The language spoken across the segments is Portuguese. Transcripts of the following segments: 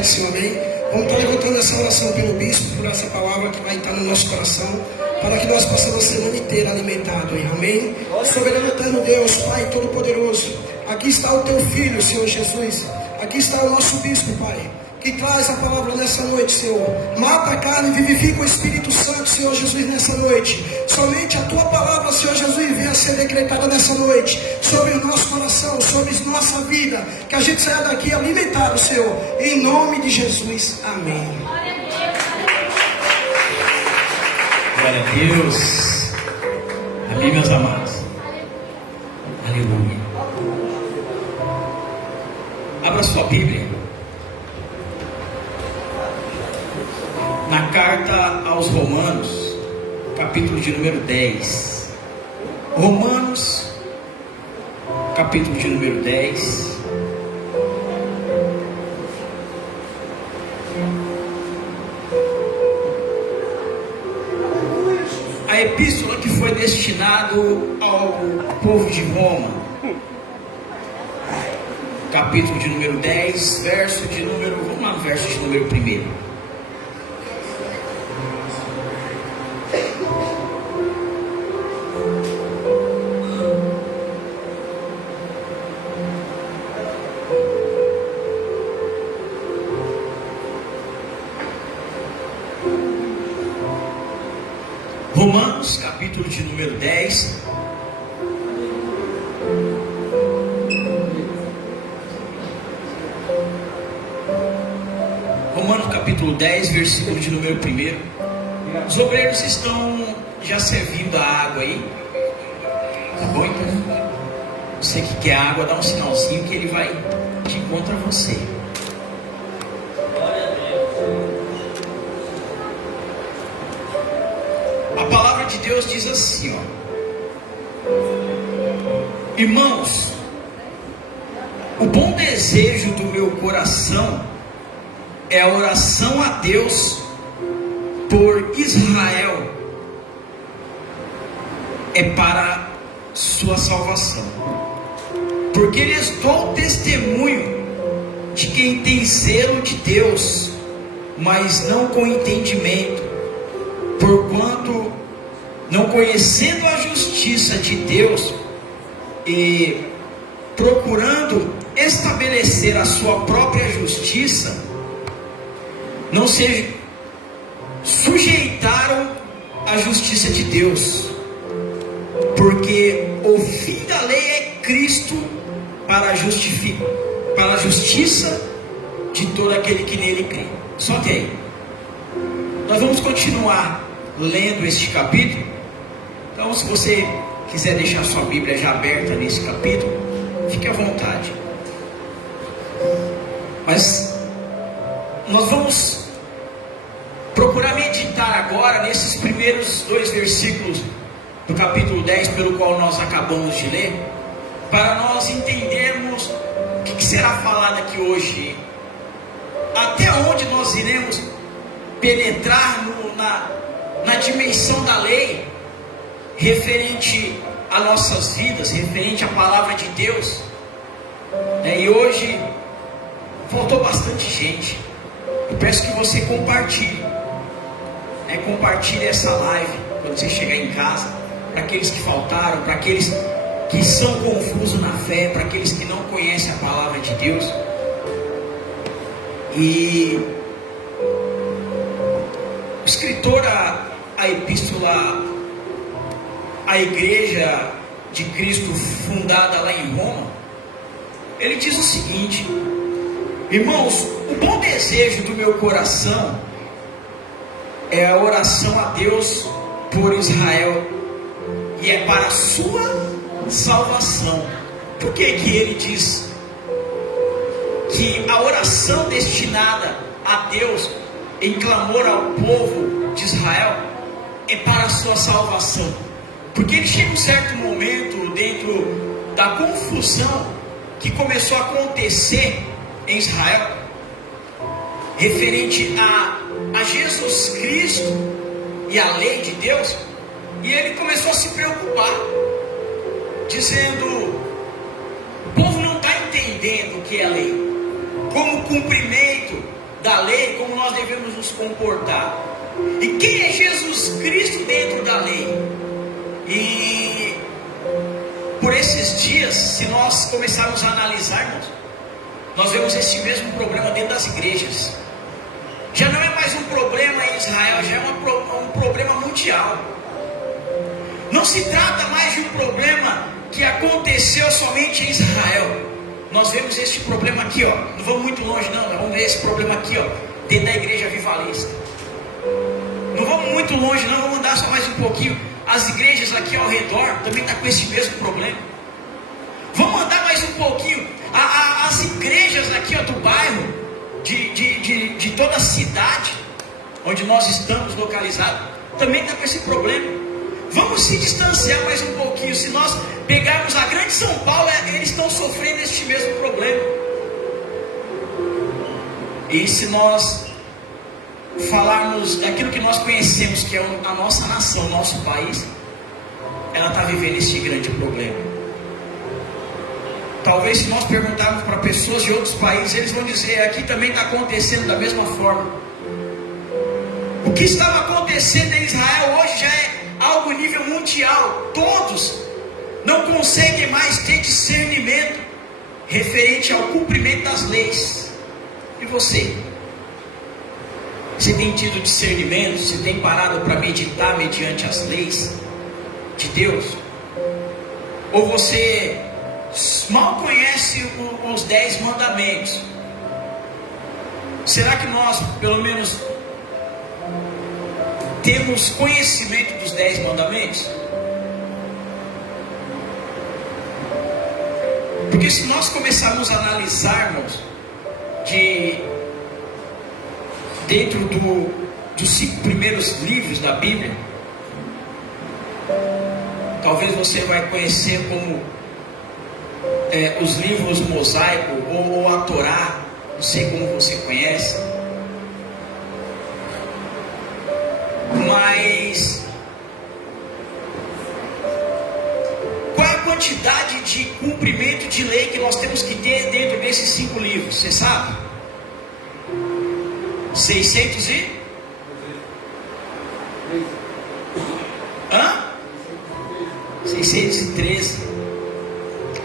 Pai do Senhor, amém? Vamos estar levantando essa oração pelo bispo, por essa palavra que vai estar no nosso coração, para que nós possamos a semana inteira alimentado, amém? Soberano eterno Deus, Pai Todo-Poderoso, aqui está o teu filho, Senhor Jesus, aqui está o nosso bispo, Pai, que traz a palavra nessa noite, Senhor. Mata a carne e vivifica o Espírito Santo, Senhor Jesus, nessa noite. Somente a tua palavra, Senhor Jesus, venha a ser decretada nessa noite sobre o nosso coração, sobre nossa vida, que a gente saia daqui alimentado, Senhor, em nome de Jesus, amém. Glória a Deus. Amém, meus amados. Aleluia. Abra sua Bíblia na carta aos Romanos, capítulo de número 10. Romanos, capítulo de número 10. A epístola que foi destinado ao povo de Roma. Capítulo de número 10, verso de número... Vamos lá no verso de número 1. Romanos, capítulo de número 10. Romanos, capítulo 10, versículo de número 1. Os obreiros estão já servindo a água aí. Tá bom, então? Você que quer água, dá um sinalzinho que ele vai de encontro a você. A palavra de Deus diz assim, ó: irmãos, o bom desejo do meu coração é a oração a Deus por Israel, é para sua salvação, porque lhes dou testemunho de quem tem zelo de Deus, mas não com entendimento, porquanto, não conhecendo a justiça de Deus e procurando estabelecer a sua própria justiça, não se sujeitaram à justiça de Deus, porque o fim da lei é Cristo para a justiça de todo aquele que nele crê. Só que aí, nós vamos continuar lendo este capítulo. Então, se você quiser deixar sua Bíblia já aberta nesse capítulo, fique à vontade. Mas nós vamos procurar meditar agora nesses primeiros 2 versículos do capítulo 10, pelo qual nós acabamos de ler, para nós entendermos o que será falado aqui hoje, até onde nós iremos penetrar na dimensão da lei, referente a nossas vidas, referente à palavra de Deus. E hoje faltou bastante gente. Eu peço que você compartilhe, compartilhe essa live quando você chegar em casa, para aqueles que faltaram, para aqueles que são confusos na fé, para aqueles que não conhecem a palavra de Deus. E o escritor a epístola à igreja de Cristo fundada lá em Roma, ele diz o seguinte: irmãos, o bom desejo do meu coração é a oração a Deus por Israel, e é para a sua salvação. Por que ele diz que a oração destinada a Deus em clamor ao povo de Israel é para a sua salvação? Porque ele chega um certo momento, dentro da confusão que começou a acontecer em Israel, referente a Jesus Cristo e a lei de Deus, e ele começou a se preocupar, dizendo: o povo não está entendendo o que é a lei, como cumprimento da lei, como nós devemos nos comportar. E quem é Jesus Cristo dentro da lei? E por esses dias, se nós começarmos a analisar, irmãos, nós vemos esse mesmo problema dentro das igrejas. Já não é mais um problema em Israel, já é um problema mundial. Não se trata mais de um problema que aconteceu somente em Israel. Nós vemos este problema aqui, ó. Não vamos muito longe não, vamos ver esse problema aqui, ó, dentro da igreja avivalista. Não vamos muito longe não, vamos andar só mais um pouquinho. As igrejas aqui ao redor também estão com esse mesmo problema. Vamos andar mais um pouquinho. As igrejas aqui, ó, do bairro, de toda a cidade onde nós estamos localizados, também está com esse problema. Vamos se distanciar mais um pouquinho. Se nós pegarmos a grande São Paulo, eles estão sofrendo este mesmo problema. E se nós falarmos daquilo que nós conhecemos, que é a nossa nação, o nosso país, ela está vivendo este grande problema. Talvez se nós perguntarmos para pessoas de outros países, eles vão dizer, aqui também está acontecendo da mesma forma. O que estava acontecendo em Israel hoje já é algo nível mundial. Todos não conseguem mais ter discernimento referente ao cumprimento das leis. E você? Você tem tido discernimento? Você tem parado para meditar mediante as leis de Deus? Ou você mal conhece os 10 mandamentos? Será que nós, pelo menos, temos conhecimento dos 10 mandamentos? Porque se nós começarmos a analisarmos dentro dos 5 primeiros livros da Bíblia, talvez você vai conhecer como os livros mosaico ou a Torá, não sei como você conhece, mas qual é a quantidade de cumprimento de lei que nós temos que ter dentro desses 5 livros? Você sabe? 613.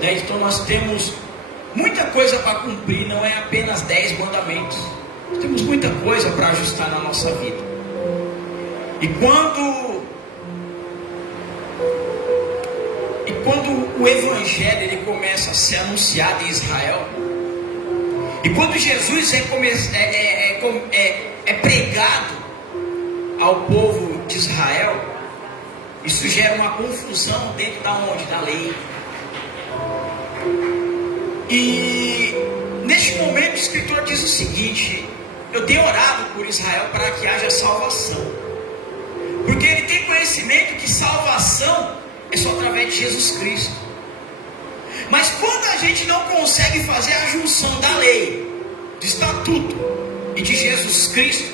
Então nós temos muita coisa para cumprir, não é apenas 10 mandamentos. Nós temos muita coisa para ajustar na nossa vida. E quando o Evangelho ele começa a ser anunciado em Israel, e quando Jesus é pregado ao povo de Israel, isso gera uma confusão dentro da lei. E neste momento o escritor diz o seguinte: eu tenho orado por Israel para que haja salvação, porque ele tem conhecimento que salvação é só através de Jesus Cristo. Mas quando a gente não consegue fazer a junção da lei, do estatuto e de Jesus Cristo,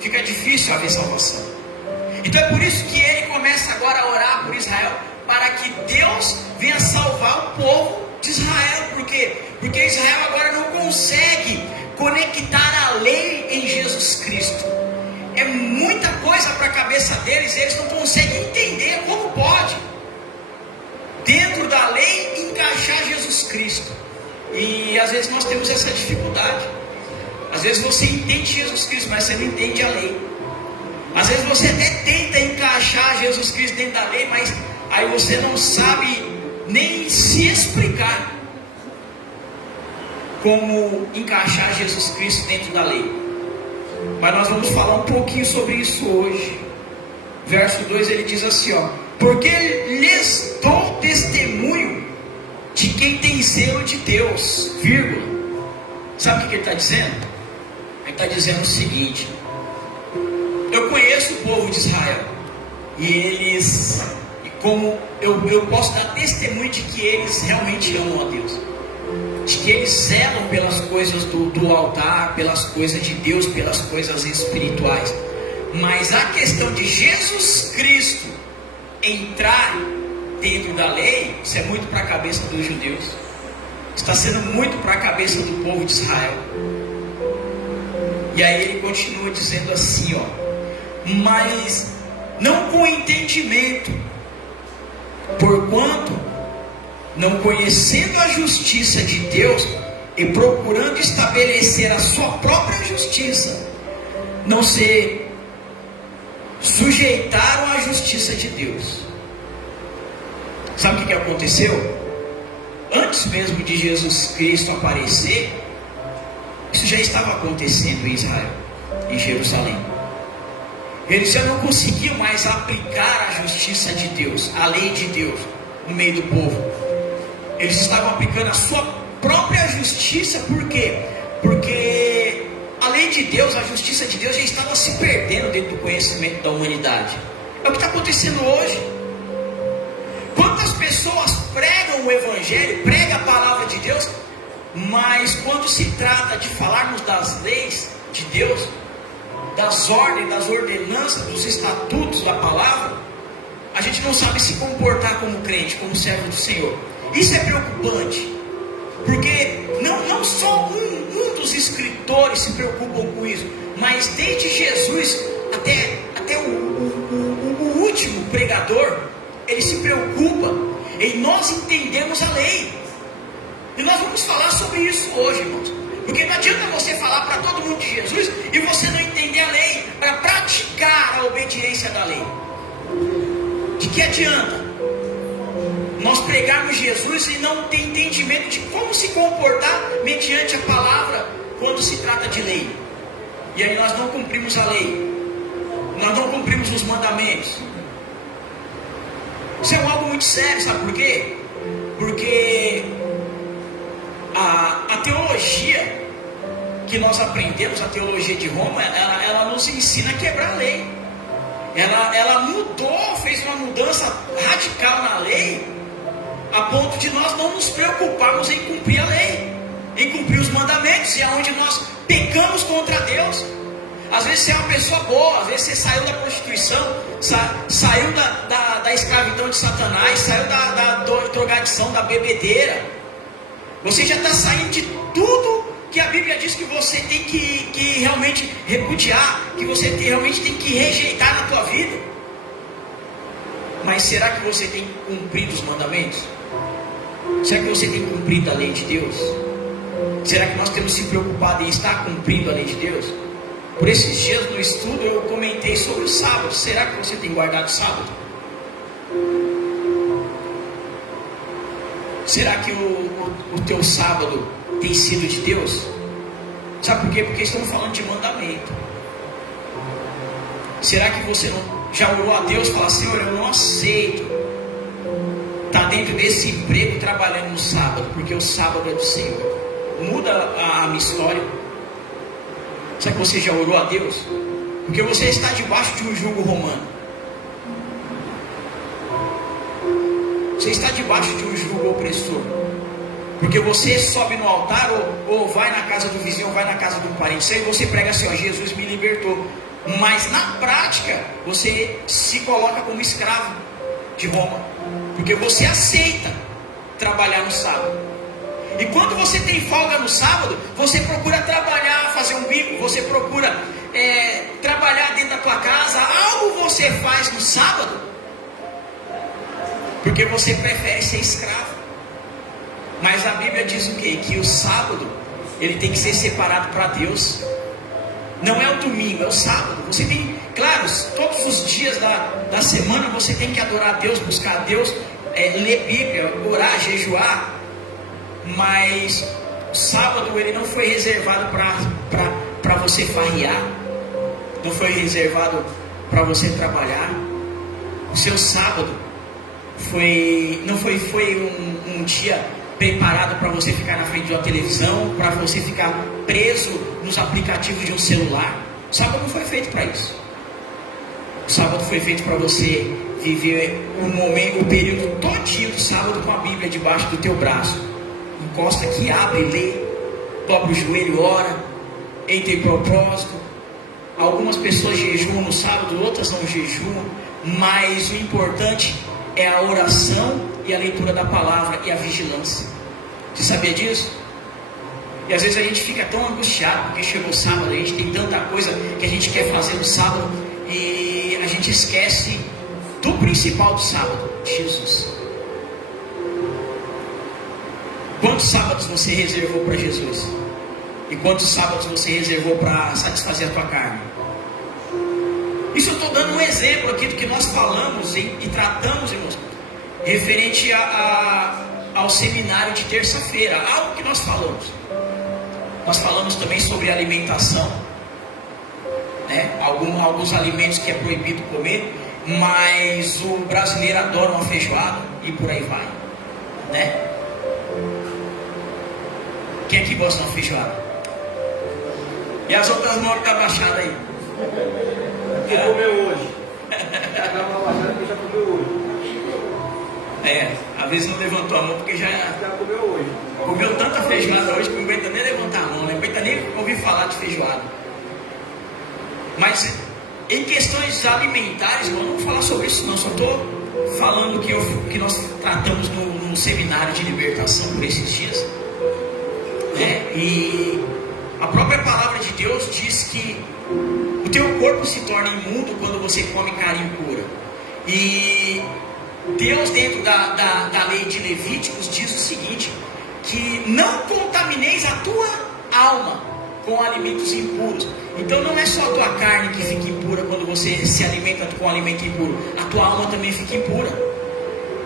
fica difícil haver salvação. Então é por isso que ele começa agora a orar por Israel, para que Deus venha salvar o povo de Israel. Por quê? Porque Israel agora não consegue conectar a lei em Jesus Cristo. É muita coisa para a cabeça deles, eles não conseguem entender como pode, dentro da lei, encaixar Jesus Cristo. E às vezes nós temos essa dificuldade. Às vezes você entende Jesus Cristo, mas você não entende a lei. Às vezes você até tenta encaixar Jesus Cristo dentro da lei, mas aí você não sabe nem se explicar como encaixar Jesus Cristo dentro da lei. Mas nós vamos falar um pouquinho sobre isso hoje. Verso 2 ele diz assim, ó: porque lhes dou testemunho de quem tem zelo de Deus, vírgula. Sabe o que ele está dizendo? Ele está dizendo o seguinte: eu conheço o povo de Israel, e eles, como eu posso dar testemunho de que eles realmente amam a Deus, de que eles zelam pelas coisas do altar, pelas coisas de Deus, pelas coisas espirituais. Mas a questão de Jesus Cristo entrar dentro da lei, isso é muito para a cabeça dos judeus, está sendo muito para a cabeça do povo de Israel. E aí ele continua dizendo assim, ó: mas não com entendimento, porquanto, não conhecendo a justiça de Deus e procurando estabelecer a sua própria justiça, não se sujeitaram à justiça de Deus. Sabe o que aconteceu? Antes mesmo de Jesus Cristo aparecer, isso já estava acontecendo em Israel, em Jerusalém. Eles já não conseguiam mais aplicar a justiça de Deus, a lei de Deus, no meio do povo. Eles estavam aplicando a sua própria justiça. Por quê? Porque a lei de Deus, a justiça de Deus já estava se perdendo dentro do conhecimento da humanidade. É o que está acontecendo hoje. Quantas pessoas pregam o Evangelho, pregam a palavra de Deus, mas quando se trata de falarmos das leis de Deus, das ordens, das ordenanças, dos estatutos da palavra, a gente não sabe se comportar como crente, como servo do Senhor. Isso é preocupante, porque não só um dos escritores se preocupam com isso, mas desde Jesus até o último pregador, ele se preocupa em nós entendermos a lei. E nós vamos falar sobre isso hoje, irmãos. Porque não adianta você falar para todo mundo de Jesus e você não entender a lei, para praticar a obediência da lei. De que adianta nós pregarmos Jesus e não ter entendimento de como se comportar mediante a palavra quando se trata de lei? E aí nós não cumprimos a lei, nós não cumprimos os mandamentos. Isso é algo muito sério, sabe por quê? Porque a teologia que nós aprendemos, a teologia de Roma, ela nos ensina a quebrar a lei. Ela mudou, fez uma mudança radical na lei, a ponto de nós não nos preocuparmos em cumprir a lei, em cumprir os mandamentos, e é onde nós pecamos contra Deus. Às vezes você é uma pessoa boa, às vezes você saiu da prostituição, saiu da escravidão de Satanás, saiu da drogadição, da bebedeira. Você já está saindo de tudo que a Bíblia diz que você tem que realmente repudiar, que você realmente tem que rejeitar na tua vida. Mas será que você tem cumprido os mandamentos? Será que você tem cumprido a lei de Deus? Será que nós temos se preocupado em estar cumprindo a lei de Deus? Por esses dias no estudo eu comentei sobre o sábado. Será que você tem guardado o sábado? Será que o teu sábado tem sido de Deus? Sabe por quê? Porque estamos falando de mandamento. Será que você já orou a Deus e falou: Senhor, eu não aceito estar dentro desse emprego trabalhando no sábado, porque o sábado é do Senhor. Muda a minha história. Será que você já orou a Deus? Porque você está debaixo de um jugo romano. Você está debaixo de um jugo opressor. Porque você sobe no altar ou vai na casa do vizinho, ou vai na casa de um parente. Aí você prega assim: ó, Jesus me libertou. Mas na prática você se coloca como escravo de Roma, porque você aceita trabalhar no sábado. E quando você tem folga no sábado, você procura trabalhar, fazer um bico, você procura trabalhar dentro da tua casa. Algo você faz no sábado, porque você prefere ser escravo. Mas a Bíblia diz o quê? Que o sábado ele tem que ser separado para Deus. Não é o domingo, é o sábado. Você tem, claro, todos os dias da semana você tem que adorar a Deus, buscar a Deus, ler Bíblia, orar, jejuar. Mas o sábado ele não foi reservado para você farrear, não foi reservado para você trabalhar. O seu sábado não foi um dia preparado para você ficar na frente de uma televisão, para você ficar preso nos aplicativos de um celular. O sábado não foi feito para isso. O sábado foi feito para você viver o período todinho do sábado com a Bíblia debaixo do teu braço. Encosta aqui, abre, lê, dobra o joelho, ora, entra em propósito. Algumas pessoas jejuam no sábado, outras não jejuam, mas o importante é a oração e a leitura da palavra e a vigilância. Você sabia disso? E às vezes a gente fica tão angustiado porque chegou o sábado, a gente tem tanta coisa que a gente quer fazer no sábado e a gente esquece do principal do sábado, Jesus. Quantos sábados você reservou para Jesus? E quantos sábados você reservou para satisfazer a tua carne? Isso eu estou dando um exemplo aqui do que nós falamos e tratamos, irmãos, referente ao seminário de terça-feira, algo que nós falamos. Nós falamos também sobre alimentação, né? Alguns alimentos que é proibido comer, mas o brasileiro adora uma feijoada e por aí vai, né? Quem aqui gosta de uma feijoada? E as outras mãos estão abaixadas aí? Quem comeu hoje? Já comeu hoje. Às vezes não levantou a mão porque já comeu hoje. Comeu tanta feijoada hoje que não aguenta nem levantar a mão, não aguenta nem ouvir falar de feijoada. Mas em questões alimentares, eu não vou falar sobre isso não, só estou falando que nós tratamos no seminário de libertação por esses dias, né? E a própria palavra de Deus diz que o teu corpo se torna imundo quando você come carne impura. E Deus, dentro da lei de Levíticos, diz o seguinte: que não contamineis a tua alma com alimentos impuros. Então não é só a tua carne que fica impura quando você se alimenta com alimento impuro, a tua alma também fica impura.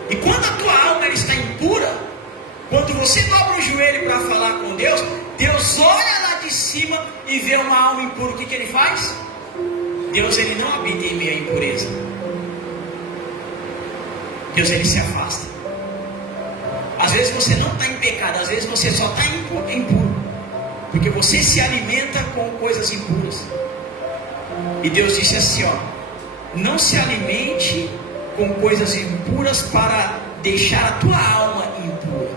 E quando a tua alma ela está impura, quando você dobra o joelho para falar com Deus, Deus olha lá de cima e vê uma alma impura. O que ele faz? Deus ele não habita em meio à impureza. Deus ele se afasta. Às vezes você não está em pecado, às vezes você só está impuro, porque você se alimenta com coisas impuras. E Deus disse assim, ó: não se alimente com coisas impuras para deixar a tua alma impura.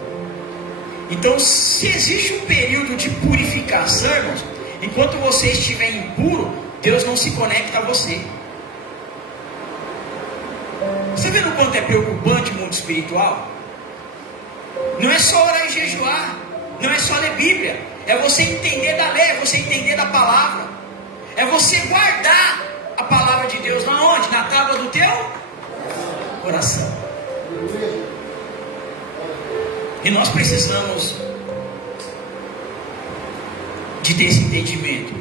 Então, se existe um período de purificação, irmãos, enquanto você estiver impuro, Deus não se conecta a você. Você vê o quanto é preocupante o mundo espiritual? Não é só orar e jejuar, não é só ler Bíblia, é você entender da lei, é você entender da palavra, é você guardar a palavra de Deus na onde? Na tábua do teu coração. E nós precisamos de ter esse entendimento.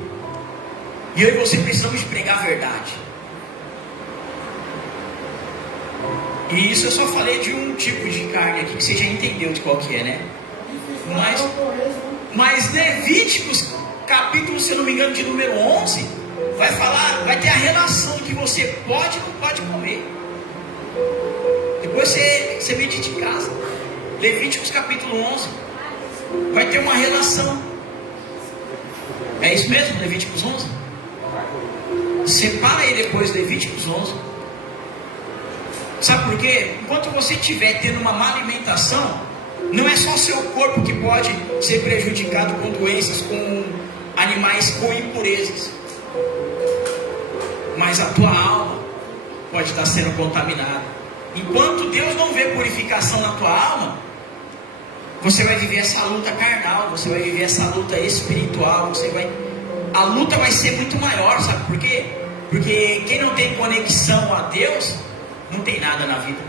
E eu e você precisamos de pregar a verdade. E isso eu só falei de um tipo de carne aqui, que você já entendeu de qual que é, né? Mas Levíticos, capítulo, se eu não me engano, de número 11, vai ter a relação que você pode e não pode comer. Depois você medita em casa. Levíticos capítulo 11 vai ter uma relação. É isso mesmo, Levíticos 11? Separa aí depois Levíticos 11. Sabe por quê? Enquanto você estiver tendo uma má alimentação, não é só o seu corpo que pode ser prejudicado com doenças, com animais com impurezas, mas a tua alma pode estar sendo contaminada. Enquanto Deus não vê purificação na tua alma, você vai viver essa luta carnal, você vai viver essa luta espiritual, a luta vai ser muito maior, sabe por quê? Porque quem não tem conexão a Deus, não tem nada na vida.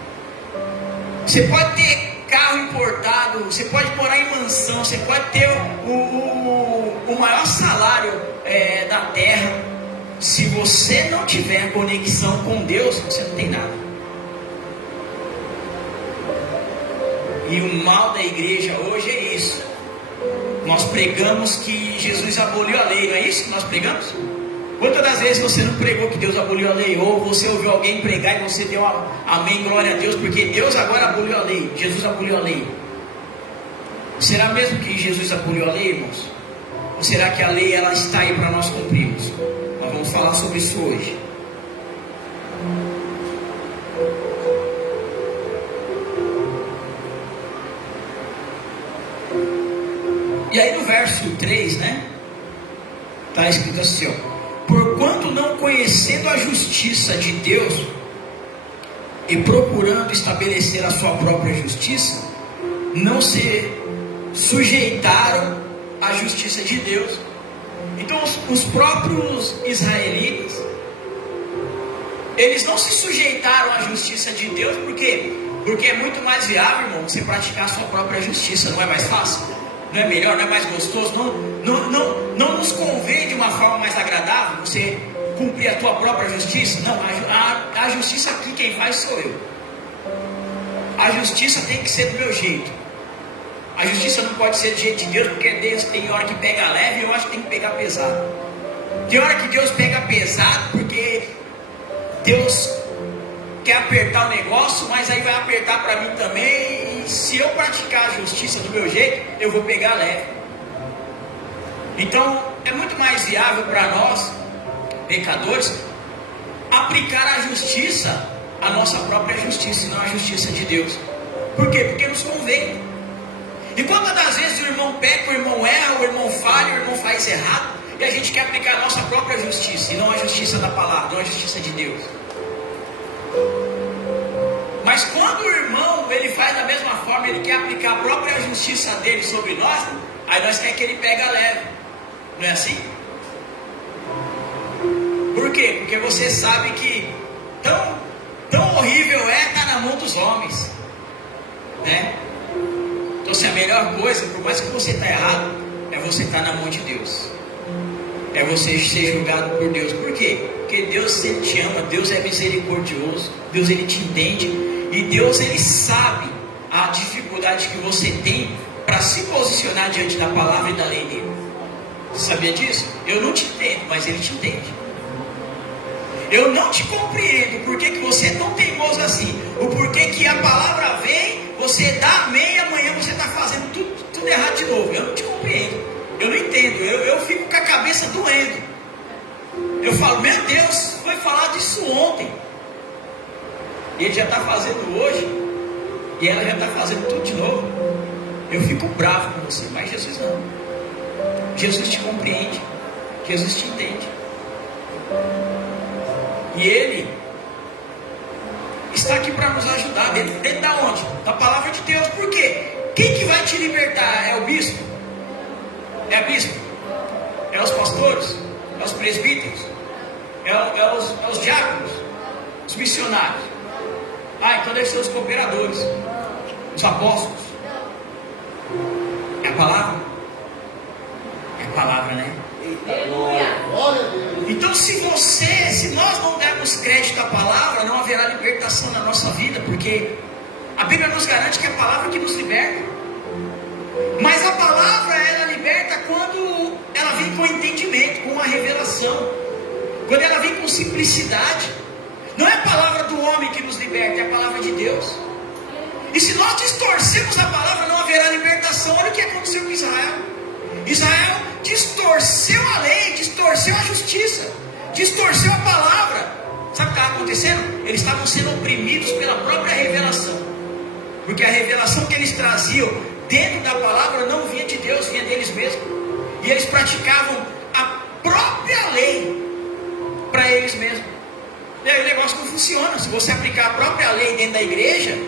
Você pode ter carro importado, você pode morar em mansão, você pode ter o maior salário da terra. Se você não tiver conexão com Deus, você não tem nada. E o mal da igreja hoje é isso. Nós pregamos que Jesus aboliu a lei, não é isso que nós pregamos? Quantas das vezes você não pregou que Deus aboliu a lei? Ou você ouviu alguém pregar e você deu amém, glória a Deus, porque Deus agora aboliu a lei, Jesus aboliu a lei. Será mesmo que Jesus aboliu a lei, irmãos? Ou será que a lei ela está aí para nós cumprirmos? Nós vamos falar sobre isso hoje. E aí no verso 3, né? Está escrito assim, ó: porquanto não conhecendo a justiça de Deus e procurando estabelecer a sua própria justiça, não se sujeitaram a justiça de Deus. Então os próprios israelitas, eles não se sujeitaram à justiça de Deus, por quê? Porque é muito mais viável, irmão, você praticar a sua própria justiça. Não é mais fácil? Não é melhor? Não é mais gostoso? Não nos convém de uma forma mais agradável você cumprir a tua própria justiça? Não, a justiça aqui quem faz sou eu. A justiça tem que ser do meu jeito. A justiça não pode ser do jeito de Deus, porque Deus tem hora que pega leve e eu acho que tem que pegar pesado. Tem hora que Deus pega pesado porque Deus quer apertar o negócio, mas aí vai apertar para mim também. E se eu praticar a justiça do meu jeito, eu vou pegar leve. Então é muito mais viável para nós, pecadores, aplicar a justiça, a nossa própria justiça, e não a justiça de Deus. Por quê? Porque nos convém. E quantas das vezes o irmão peca, o irmão erra, o irmão falha, o irmão faz errado, e a gente quer aplicar a nossa própria justiça, e não a justiça da palavra, não a justiça de Deus. Mas quando o irmão, ele faz da mesma forma, ele quer aplicar a própria justiça dele sobre nós, aí nós queremos que ele pega leve. Não é assim? Por quê? Porque você sabe que tão horrível é estar na mão dos homens, né? Então, se a melhor coisa, por mais que você está errado, é você estar na mão de Deus, é você ser julgado por Deus. Por quê? Porque Deus, Ele te ama, Deus é misericordioso, Deus, Ele te entende, e Deus, Ele sabe a dificuldade que você tem para se posicionar diante da palavra e da lei dele. Você sabia disso? Eu não te entendo, mas Ele te entende. Eu não te compreendo por que você é tão teimoso assim, o porquê que a palavra vem, você dá amém e amanhã você está fazendo tudo errado de novo. Eu não te compreendo, eu não entendo, eu fico com a cabeça doendo. Eu falo, meu Deus, foi falar disso ontem, e ele já está fazendo hoje, e ela já está fazendo tudo de novo. Eu fico bravo com você, mas Jesus não. Jesus te compreende, Jesus te entende. E Ele está aqui para nos ajudar. Dentro da onde? Da palavra de Deus. Por quê? Quem que vai te libertar? É o bispo? É a bispo? É os pastores? É os presbíteros? É os diáconos? Os missionários? Então deve ser os cooperadores, os apóstolos. É a palavra? É a palavra, né? Então se nós não dermos crédito à palavra, não haverá libertação na nossa vida, porque a Bíblia nos garante que é a palavra que nos liberta. Mas a palavra, ela liberta quando ela vem com entendimento, com uma revelação, quando ela vem com simplicidade. Não é a palavra do homem que nos liberta, é a palavra de Deus. E se nós distorcemos a palavra, não haverá libertação. Olha o que aconteceu com Israel. Israel distorceu a lei, distorceu a justiça, distorceu a palavra. Sabe o que estava acontecendo? Eles estavam sendo oprimidos pela própria revelação, porque a revelação que eles traziam dentro da palavra não vinha de Deus, vinha deles mesmos. E eles praticavam a própria lei para eles mesmos. E aí o negócio não funciona. Se você aplicar a própria lei dentro da igreja,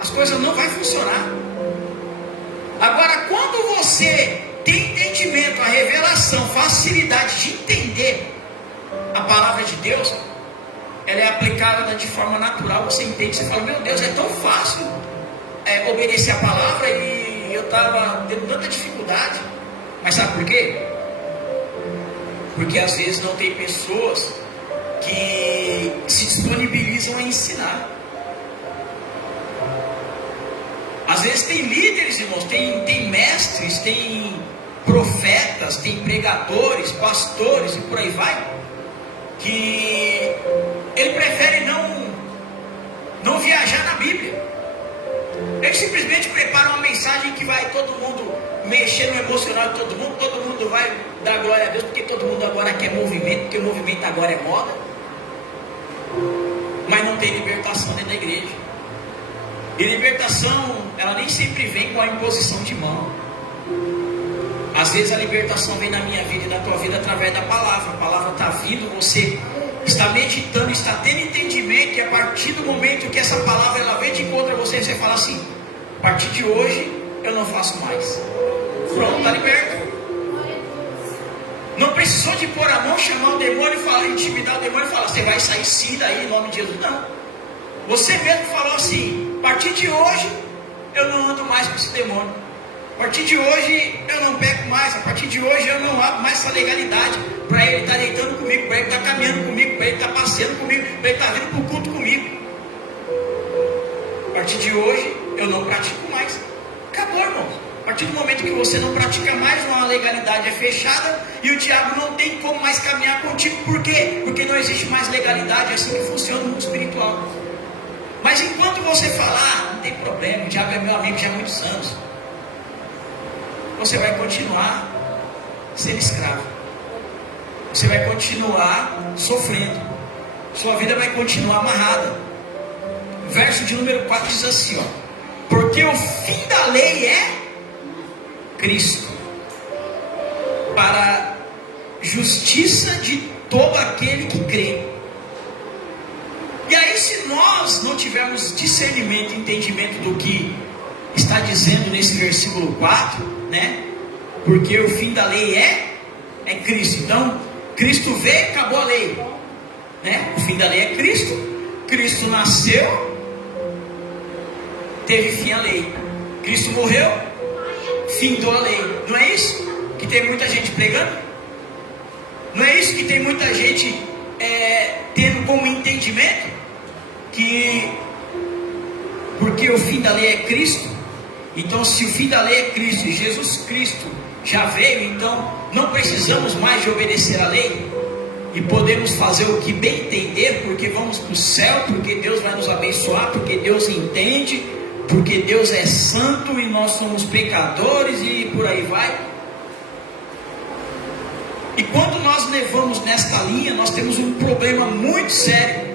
as coisas não vão funcionar. Agora, quando você tem entendimento, a revelação, facilidade de entender a palavra de Deus, ela é aplicada de forma natural. Você entende, você fala, meu Deus, é tão fácil obedecer a palavra, e eu estava tendo tanta dificuldade. Mas sabe por quê? Porque às vezes não tem pessoas que se disponibilizam a ensinar. Às vezes tem líderes, irmãos, tem mestres, tem profetas, tem pregadores, pastores e por aí vai, que ele prefere não viajar na Bíblia. Ele simplesmente prepara uma mensagem que vai todo mundo mexer no emocional de todo mundo vai dar glória a Deus, porque todo mundo agora quer movimento, porque o movimento agora é moda, mas não tem libertação dentro da igreja. E libertação, ela nem sempre vem com a imposição de mão. Às vezes a libertação vem na minha vida e na tua vida através da palavra. A palavra está vindo, você está meditando, está tendo entendimento, e a partir do momento que essa palavra ela vem de encontro a você, você fala assim, a partir de hoje eu não faço mais. Pronto, está liberto. precisou de pôr a mão, chamar o demônio, falar, intimidar o demônio e falar: você vai sair sim daí em nome de Jesus. Não. Você mesmo falou assim: a partir de hoje eu não ando mais com esse demônio. A partir de hoje eu não peco mais. A partir de hoje eu não abro mais essa legalidade para ele estar deitando comigo, para ele estar caminhando comigo, para ele estar passeando comigo, para ele estar vindo para o culto comigo. A partir de hoje eu não pratico mais. Acabou, irmão. A partir do momento que você não pratica mais, uma legalidade é fechada e o diabo não tem como mais caminhar contigo. Por quê? Porque não existe mais legalidade. É assim que funciona o mundo espiritual. Mas enquanto você falar, não tem problema, o diabo é meu amigo já há muitos anos, você vai continuar sendo escravo. Você vai continuar sofrendo. Sua vida vai continuar amarrada. Verso de número 4 diz assim, ó: porque o fim da lei é Cristo, para justiça de todo aquele que crê. E aí, se nós não tivermos discernimento e entendimento do que está dizendo nesse versículo 4, né? Porque o fim da lei é Cristo. Então, Cristo veio, acabou a lei, né? O fim da lei é Cristo. Cristo nasceu, teve fim a lei. Cristo morreu, findou a lei. Não é isso que tem muita gente pregando? Não é isso que tem muita gente tendo como entendimento? Que porque o fim da lei é Cristo, então se o fim da lei é Cristo e Jesus Cristo já veio, então não precisamos mais de obedecer a lei e podemos fazer o que bem entender, porque vamos para o céu, porque Deus vai nos abençoar, porque Deus entende, porque Deus é santo e nós somos pecadores e por aí vai. E quando nós levamos nesta linha, nós temos um problema muito sério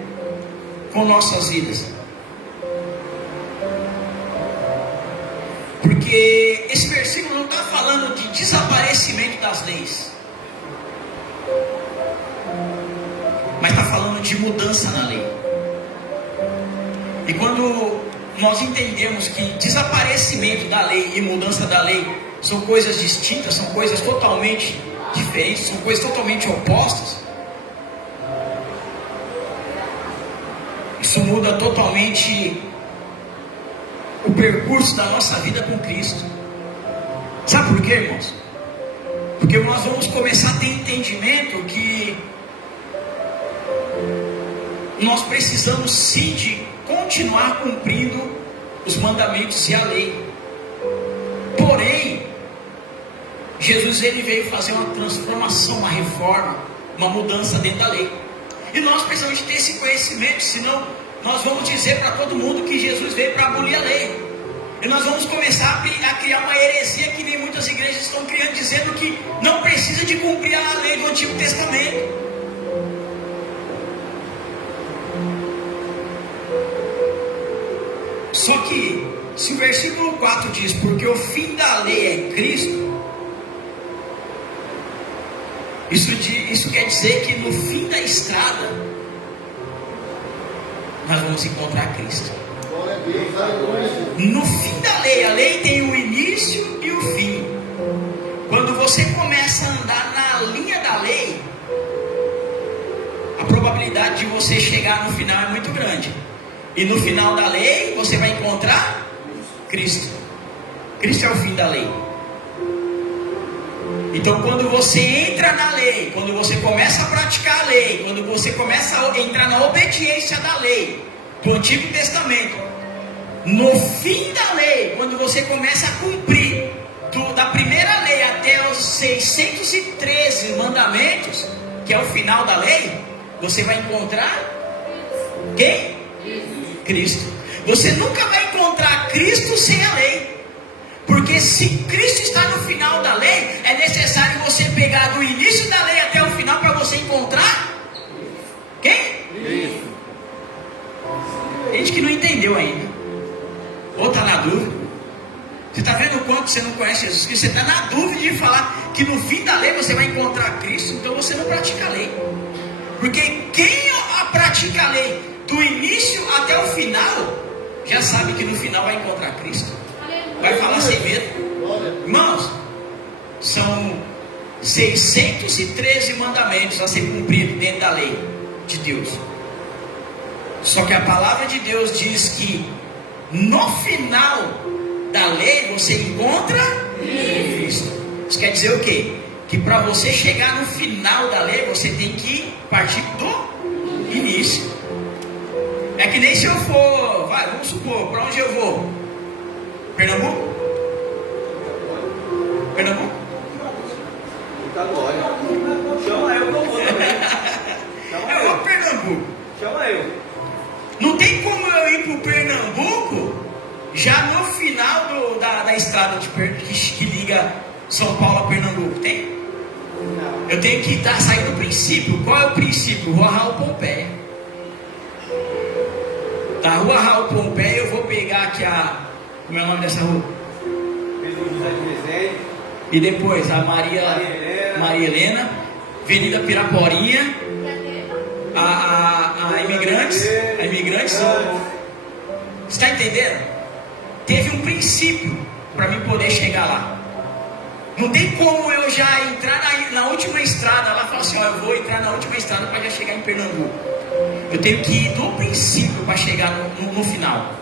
com nossas vidas. Porque esse versículo não está falando de desaparecimento das leis, mas está falando de mudança na lei. E quando nós entendemos que desaparecimento da lei e mudança da lei são coisas distintas, são coisas totalmente diferentes, são coisas totalmente opostas, isso muda totalmente o percurso da nossa vida com Cristo. Sabe por quê, irmãos? Porque nós vamos começar a ter entendimento que nós precisamos sim de continuar cumprindo os mandamentos e a lei. Porém, Jesus ele veio fazer uma transformação, uma reforma, uma mudança dentro da lei. E nós precisamos de ter esse conhecimento, senão nós vamos dizer para todo mundo que Jesus veio para abolir a lei. E nós vamos começar a criar uma heresia que nem muitas igrejas estão criando, dizendo que não precisa de cumprir a lei do Antigo Testamento. Só que, se o versículo 4 diz, porque o fim da lei é Cristo, isso quer dizer que no fim da estrada, nós vamos encontrar Cristo. No fim da lei, a lei tem o início e o fim. Quando você começa a andar na linha da lei, a probabilidade de você chegar no final é muito grande. E no final da lei, você vai encontrar Cristo. Cristo é o fim da lei. Então, quando você entra na lei, quando você começa a praticar a lei, quando você começa a entrar na obediência da lei do Antigo Testamento, no fim da lei, quando você começa a cumprir da primeira lei até os 613 mandamentos, que é o final da lei, você vai encontrar quem? Cristo. Você nunca vai encontrar Cristo sem a lei. Porque se Cristo está no final da lei, é necessário você pegar do início da lei até o final para você encontrar quem? Cristo. Gente que não entendeu ainda, ou está na dúvida. Você está vendo o quanto você não conhece Jesus Cristo? Você está na dúvida de falar que no fim da lei você vai encontrar Cristo, então você não pratica a lei. Porque quem pratica a lei do início até o final, já sabe que no final vai encontrar Cristo. Vai falar sem medo. Irmãos, são 613 mandamentos a ser cumprido dentro da lei de Deus. Só que a palavra de Deus diz que no final da lei você encontra Cristo. Isso quer dizer o quê? Que para você chegar no final da lei você tem que partir do início. É que nem se eu for, vamos supor, para onde eu vou? Pernambuco? Pernambuco? Muita glória. Chama eu que eu vou também. Eu vou para Pernambuco. Chama eu. Não tem como eu ir para o Pernambuco já no final da estrada que liga São Paulo a Pernambuco. Tem? Não. Eu tenho que sair do princípio. Qual é o princípio? Rua Raul Pompeia. Da Rua Raul Pompeia eu vou pegar aqui como é o nome dessa rua? Pedro José de Rezende. E depois a Maria Helena, Avenida Piraporinha, a Imigrantes. A Imigrantes. Você está entendendo? Teve um princípio para mim poder chegar lá. Não tem como eu já entrar na última estrada lá e falar assim, ó, eu vou entrar na última estrada para já chegar em Pernambuco. Eu tenho que ir do princípio para chegar no final.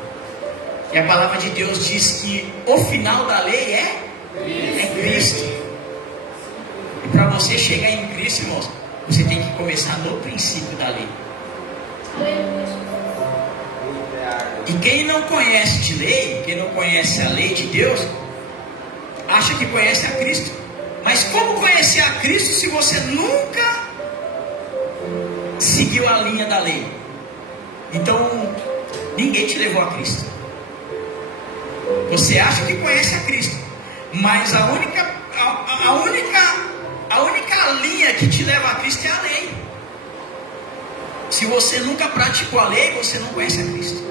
E a palavra de Deus diz que o final da lei é Cristo. E para você chegar em Cristo, irmãos, você tem que começar no princípio da lei. E quem não conhece de lei, quem não conhece a lei de Deus, acha que conhece a Cristo. Mas como conhecer a Cristo se você nunca seguiu a linha da lei? Então, ninguém te levou a Cristo. Você acha que conhece a Cristo, mas a única linha que te leva a Cristo é a lei. Se você nunca praticou a lei, você não conhece a Cristo.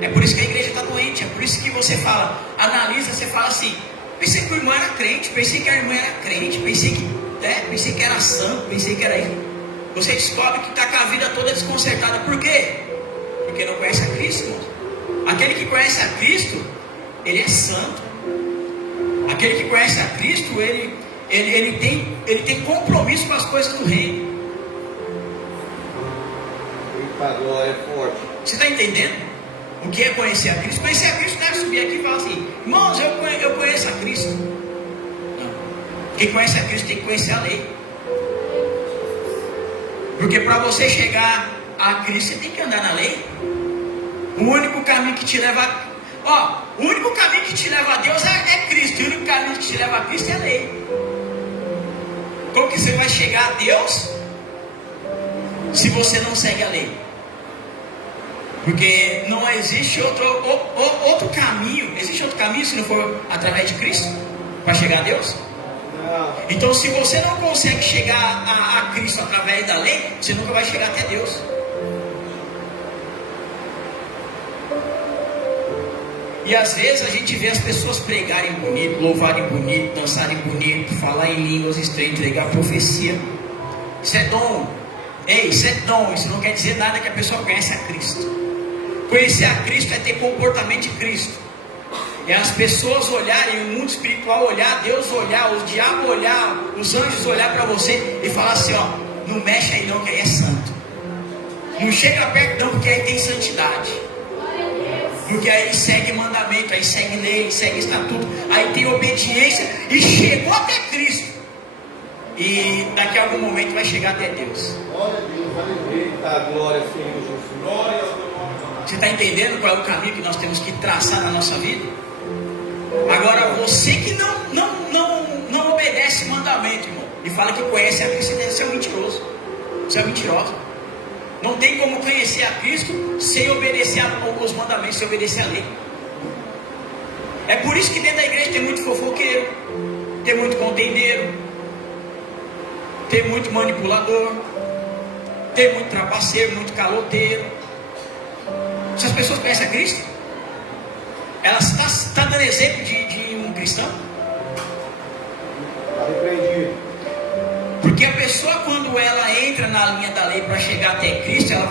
É por isso que a igreja está doente. É por isso que você fala, analisa, você fala assim, pensei que o irmão era crente, pensei que a irmã era crente, pensei que era santo, pensei que era isso. Você descobre que está com a vida toda desconcertada. Por quê? Porque não conhece a Cristo, irmão. Aquele que conhece a Cristo, ele é santo. Aquele que conhece a Cristo, ele tem compromisso com as coisas do reino. Muita glória forte. Você está entendendo? O que é conhecer a Cristo? Conhecer a Cristo não é subir aqui e falar assim, irmãos, eu conheço a Cristo. Não. Quem conhece a Cristo tem que conhecer a lei. Porque para você chegar a Cristo, você tem que andar na lei. O único caminho que te leva o único caminho que te leva a Deus é Cristo. E o único caminho que te leva a Cristo é a lei. Como que você vai chegar a Deus se você não segue a lei? Porque não existe outro caminho. Existe outro caminho se não for através de Cristo para chegar a Deus? Não. Então, se você não consegue chegar a Cristo através da lei, você nunca vai chegar até Deus. E às vezes a gente vê as pessoas pregarem bonito, louvarem bonito, dançarem bonito, falar em línguas estranhas, entregar profecia. Isso é dom. Isso é dom. Isso não quer dizer nada que a pessoa conhece a Cristo. Conhecer a Cristo é ter comportamento de Cristo. É as pessoas olharem, o mundo espiritual olhar, Deus olhar, o diabo olhar, os anjos olhar para você e falar assim, ó, não mexe aí não, que aí é santo. Não chega perto não, porque aí tem santidade. Porque aí segue mandamento, aí segue lei, segue estatuto, aí tem obediência e chegou até Cristo. E daqui a algum momento vai chegar até Deus. Glória a Deus, aleluia. Eita, glória, Senhor Jesus. Glória ao teu nome. Você está entendendo qual é o caminho que nós temos que traçar na nossa vida? Agora, você que não obedece mandamento, irmão, e fala que conhece a Cristo, você é um mentiroso. Você é mentiroso. Não tem como conhecer a Cristo sem obedecer aos mandamentos, sem obedecer a lei. É por isso que dentro da igreja tem muito fofoqueiro, tem muito contendeiro, tem muito manipulador, tem muito trapaceiro, muito caloteiro. Se as pessoas conhecem a Cristo, ela está dando exemplo de um cristão. Está repreendido. Porque a pessoa, quando ela entra na linha da lei para chegar até Cristo, ela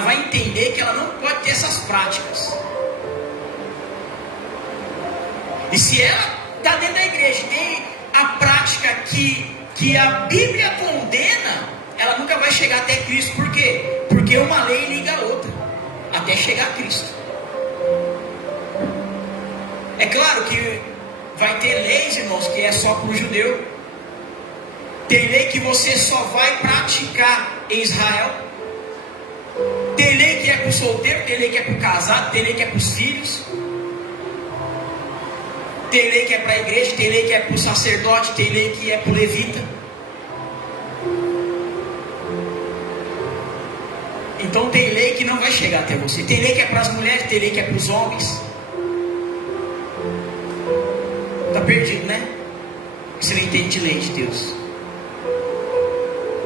vai entender que ela não pode ter essas práticas. E se ela está dentro da igreja, tem a prática que que a Bíblia condena, ela nunca vai chegar até Cristo. Por quê? Porque uma lei liga a outra, até chegar a Cristo. É claro que vai ter leis, irmãos, que é só para o judeu. Tem lei que você só vai praticar em Israel. Tem lei que é para o solteiro, tem lei que é para o casado, tem lei que é para os filhos. Tem lei que é para a igreja, tem lei que é para o sacerdote, tem lei que é para o levita. Então tem lei que não vai chegar até você. Tem lei que é para as mulheres, tem lei que é para os homens. Está perdido, né? Você não entende de lei de Deus.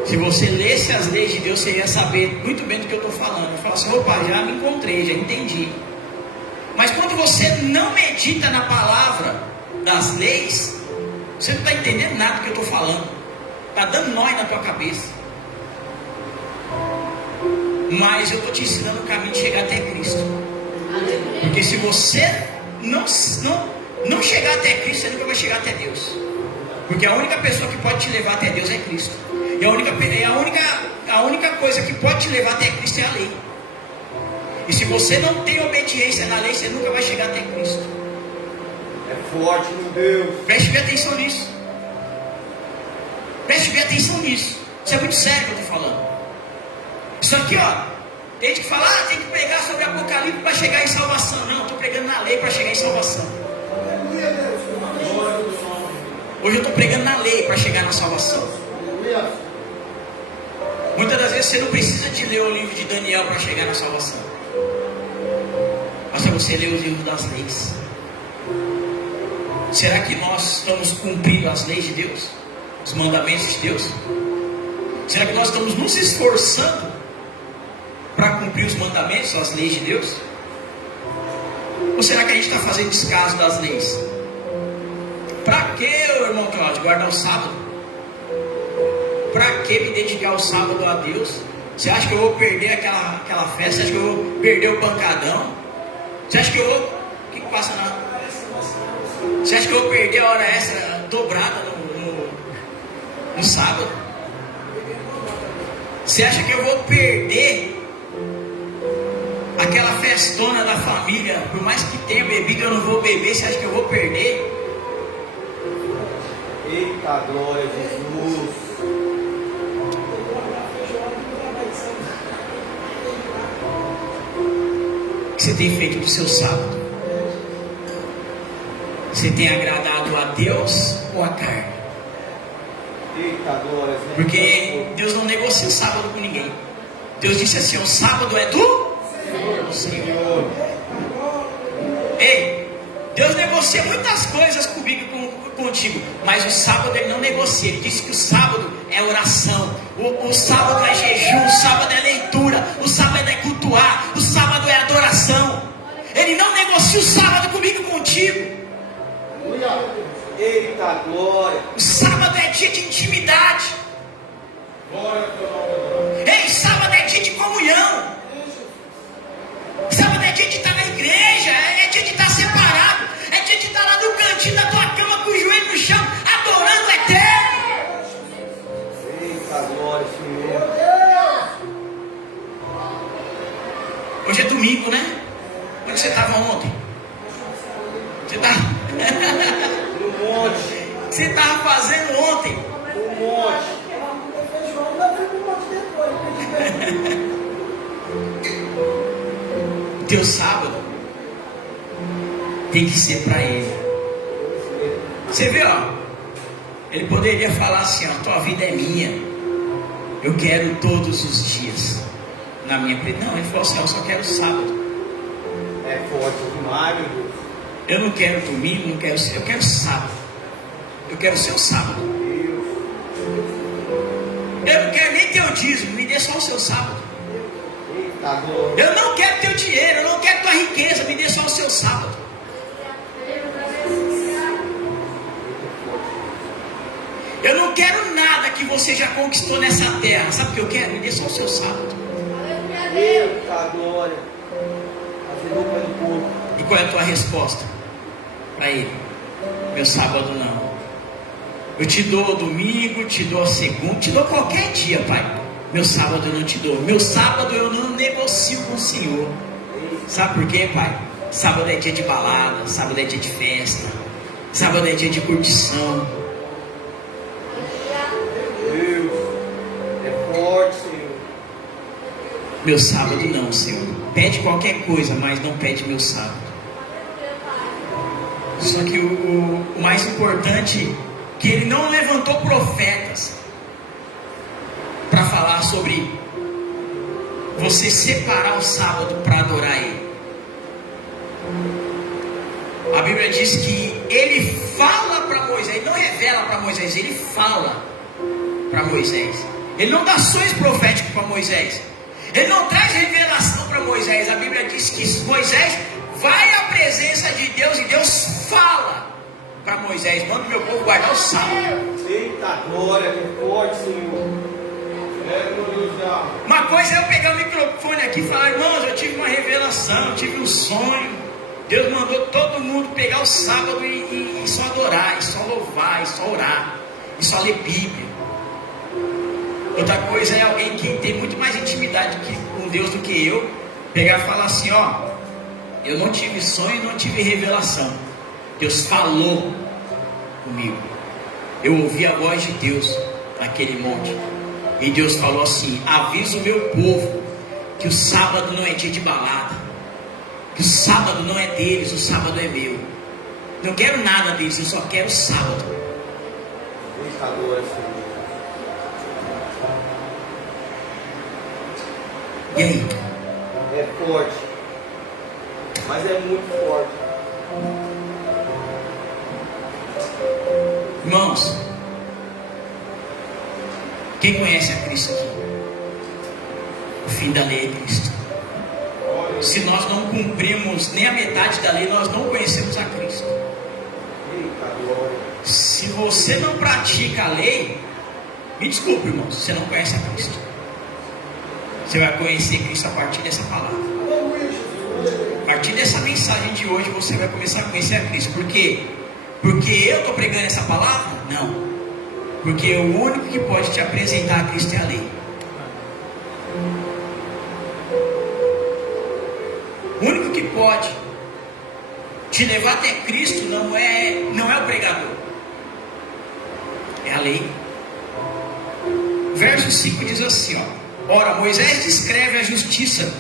Se você lesse as leis de Deus, você ia saber muito bem do que eu estou falando. Eu falo assim, opa, já me encontrei, já entendi. Mas quando você não medita na palavra das leis, você não está entendendo nada do que eu estou falando. Está dando nó na tua cabeça. Mas eu estou te ensinando o caminho de chegar até Cristo. Porque se você não chegar até Cristo, você nunca vai chegar até Deus. Porque a única pessoa que pode te levar até Deus é Cristo. E a única coisa que pode te levar até Cristo é a lei. E se você não tem obediência na lei, você nunca vai chegar até Cristo. É forte, meu Deus. Preste bem atenção nisso. Preste bem atenção nisso. Isso é muito sério que eu estou falando. Isso aqui, ó, tem que falar, tem que pregar sobre Apocalipse para chegar em salvação. Não, eu estou pregando na lei para chegar em salvação. Hoje eu estou pregando na lei para chegar na salvação. Muitas das vezes você não precisa de ler o livro de Daniel para chegar na salvação. Basta você ler os livros das leis. Será que nós estamos cumprindo as leis de Deus? Os mandamentos de Deus? Será que nós estamos nos esforçando para cumprir os mandamentos, as leis de Deus? Ou será que a gente está fazendo descaso das leis? Para que, irmão Cláudio, guardar o sábado? Para que me dedicar ao sábado a Deus? Você acha que eu vou perder aquela festa? Você acha que eu vou perder o pancadão? Você acha que eu vou... O que passa na... Você acha que eu vou perder a hora extra dobrada no sábado? Você acha que eu vou perder aquela festona da família? Por mais que tenha bebida, eu não vou beber. Você acha que eu vou perder? Eita glória, Jesus. O que você tem feito do seu sábado? Você tem agradado a Deus ou a carne? Eita glória, Jesus. Porque Deus não negocia o sábado com ninguém. Deus disse assim: o sábado é do Senhor. Ei, Deus negocia muitas coisas comigo e contigo, mas o sábado Ele não negocia. Ele disse que o sábado é oração, o sábado é jejum, o sábado é leitura, o sábado é cultuar, o sábado é adoração. Ele não negocia o sábado comigo e contigo. Eita glória. O sábado é dia de intimidade. Ei, sábado é dia de comunhão. Sábado é dia de estar na igreja, é dia de estar separado, é dia de estar lá no cantinho da tua cama com o joelho no chão, adorando o Eterno. Eita glória, Senhor. Hoje é domingo, né? Onde você estava ontem? Você estava... No monte. O que você estava fazendo ontem? No monte. O teu sábado tem que ser para Ele. Você vê, ó, Ele poderia falar assim: ó, tua vida é minha, eu quero todos os dias na minha presença. Não, Ele falou assim: eu só quero sábado. É forte demais, meu Deus. Eu não quero domingo, não quero, eu quero sábado. Eu quero o seu sábado. Eu não quero nem teu dízimo, me dê só o seu sábado. Eita glória. Eu não quero teu dinheiro, eu não quero tua riqueza, me dê só o seu sábado. Eu não quero nada que você já conquistou nessa terra. Sabe o que eu quero? Me dê só o seu sábado. Eita glória. Fazer roupa do povo. E qual é a tua resposta para Ele? Meu sábado não. Eu te dou domingo, te dou segunda, te dou qualquer dia, Pai. Meu sábado eu não te dou. Meu sábado eu não negocio com o Senhor. Sabe por quê, Pai? Sábado é dia de balada, sábado é dia de festa, sábado é dia de curtição. Deus, é forte, Senhor. Meu sábado não, Senhor. Pede qualquer coisa, mas não pede meu sábado. Só que o mais importante, que Ele não levantou profetas para falar sobre você separar o sábado para adorar Ele. A Bíblia diz que Ele fala para Moisés, Ele não revela para Moisés, Ele fala para Moisés. Ele não dá sonhos proféticos para Moisés. Ele não traz revelação para Moisés. A Bíblia diz que Moisés vai à presença de Deus e Deus fala para Moisés: manda o meu povo guardar o sábado. Eita glória, que forte, Senhor. Uma coisa é eu pegar o microfone aqui e falar: irmãos, eu tive uma revelação, eu tive um sonho. Deus mandou todo mundo pegar o sábado e só adorar, e só louvar, e só orar, e só ler Bíblia. Outra coisa é alguém que tem muito mais intimidade com Deus do que eu, pegar e falar assim: ó, eu não tive sonho, não tive revelação. Deus falou comigo. Eu ouvi a voz de Deus naquele monte. E Deus falou assim: avisa o meu povo que o sábado não é dia de balada, que o sábado não é deles, o sábado é meu. Não quero nada deles, eu só quero o sábado. Eita glória, Senhor. E aí? É forte, mas é muito forte. Irmãos, quem conhece a Cristo aqui? O fim da lei é Cristo. Se nós não cumprimos nem a metade da lei, nós não conhecemos a Cristo. Eita glória. Se você não pratica a lei, me desculpe, irmãos, você não conhece a Cristo. Você vai conhecer Cristo a partir dessa palavra. A partir dessa mensagem de hoje, você vai começar a conhecer a Cristo. Por quê? Porque eu estou pregando essa palavra? Não. Porque o único que pode te apresentar a Cristo é a lei. O único que pode te levar até Cristo não é o pregador, é a lei. Verso 5 diz assim, ó: ora, Moisés descreve a justiça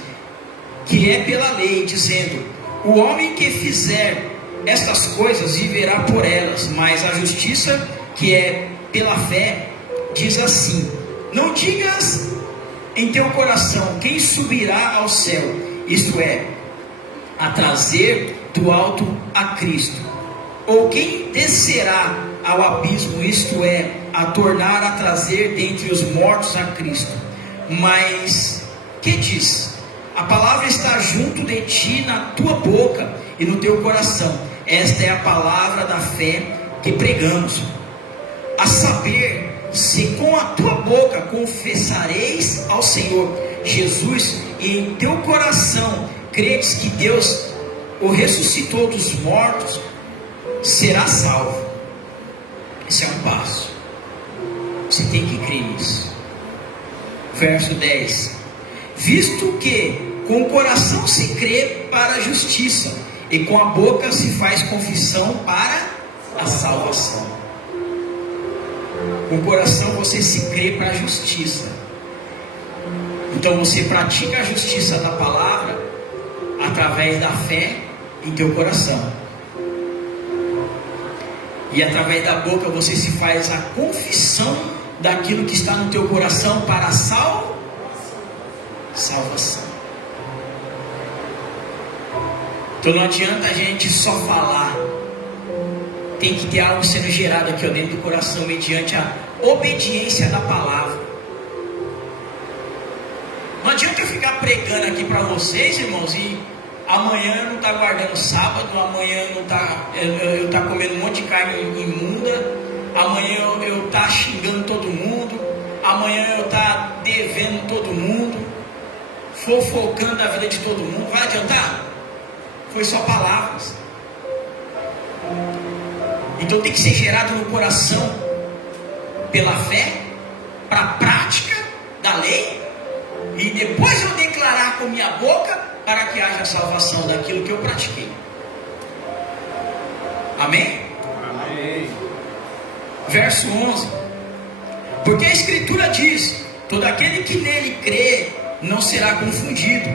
que é pela lei, dizendo: o homem que fizer estas coisas viverá por elas. Mas a justiça que é pela fé diz assim: não digas em teu coração quem subirá ao céu, isto é, a trazer do alto a Cristo, ou quem descerá ao abismo, isto é, a tornar a trazer dentre os mortos a Cristo. Mas que diz? A palavra está junto de ti, na tua boca e no teu coração. Esta é a palavra da fé que pregamos. A saber, se com a tua boca confessareis ao Senhor Jesus e em teu coração credes que Deus o ressuscitou dos mortos, será salvo. Esse é um passo. Você tem que crer nisso. Verso 10: visto que com o coração se crê para a justiça, e com a boca se faz confissão para a salvação. Com o coração você se crê para a justiça. Então você pratica a justiça da palavra através da fé em teu coração. E através da boca você se faz a confissão daquilo que está no teu coração para a salvação. Então não adianta a gente só falar. Tem que ter algo sendo gerado aqui dentro do coração, mediante a obediência da palavra. Não adianta eu ficar pregando aqui para vocês, irmãos, e amanhã não está guardando sábado, amanhã não tá, eu tá comendo um monte de carne imunda, amanhã eu tá xingando todo mundo, amanhã eu tá devendo todo mundo, fofocando a vida de todo mundo. Vai adiantar? Foi só palavras. Então tem que ser gerado no coração pela fé, para a prática da lei, e depois eu declarar com minha boca, para que haja salvação daquilo que eu pratiquei. Amém? Amém. Verso 11: porque a Escritura diz: todo aquele que nele crê não será confundido.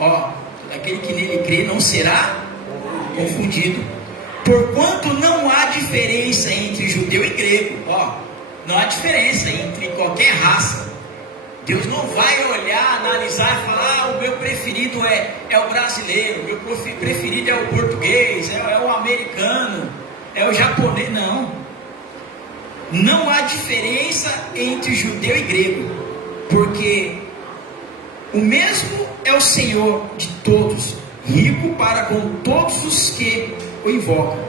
Ó, todo aquele que nele crê não será confundido. Porquanto não há diferença entre judeu e grego. Ó, não há diferença entre qualquer raça. Deus não vai olhar, analisar e falar: o meu preferido é o brasileiro, o meu preferido é o português, é o americano, é o japonês. Não há diferença entre judeu e grego, porque o mesmo é o Senhor de todos, rico para com todos os que o invocam.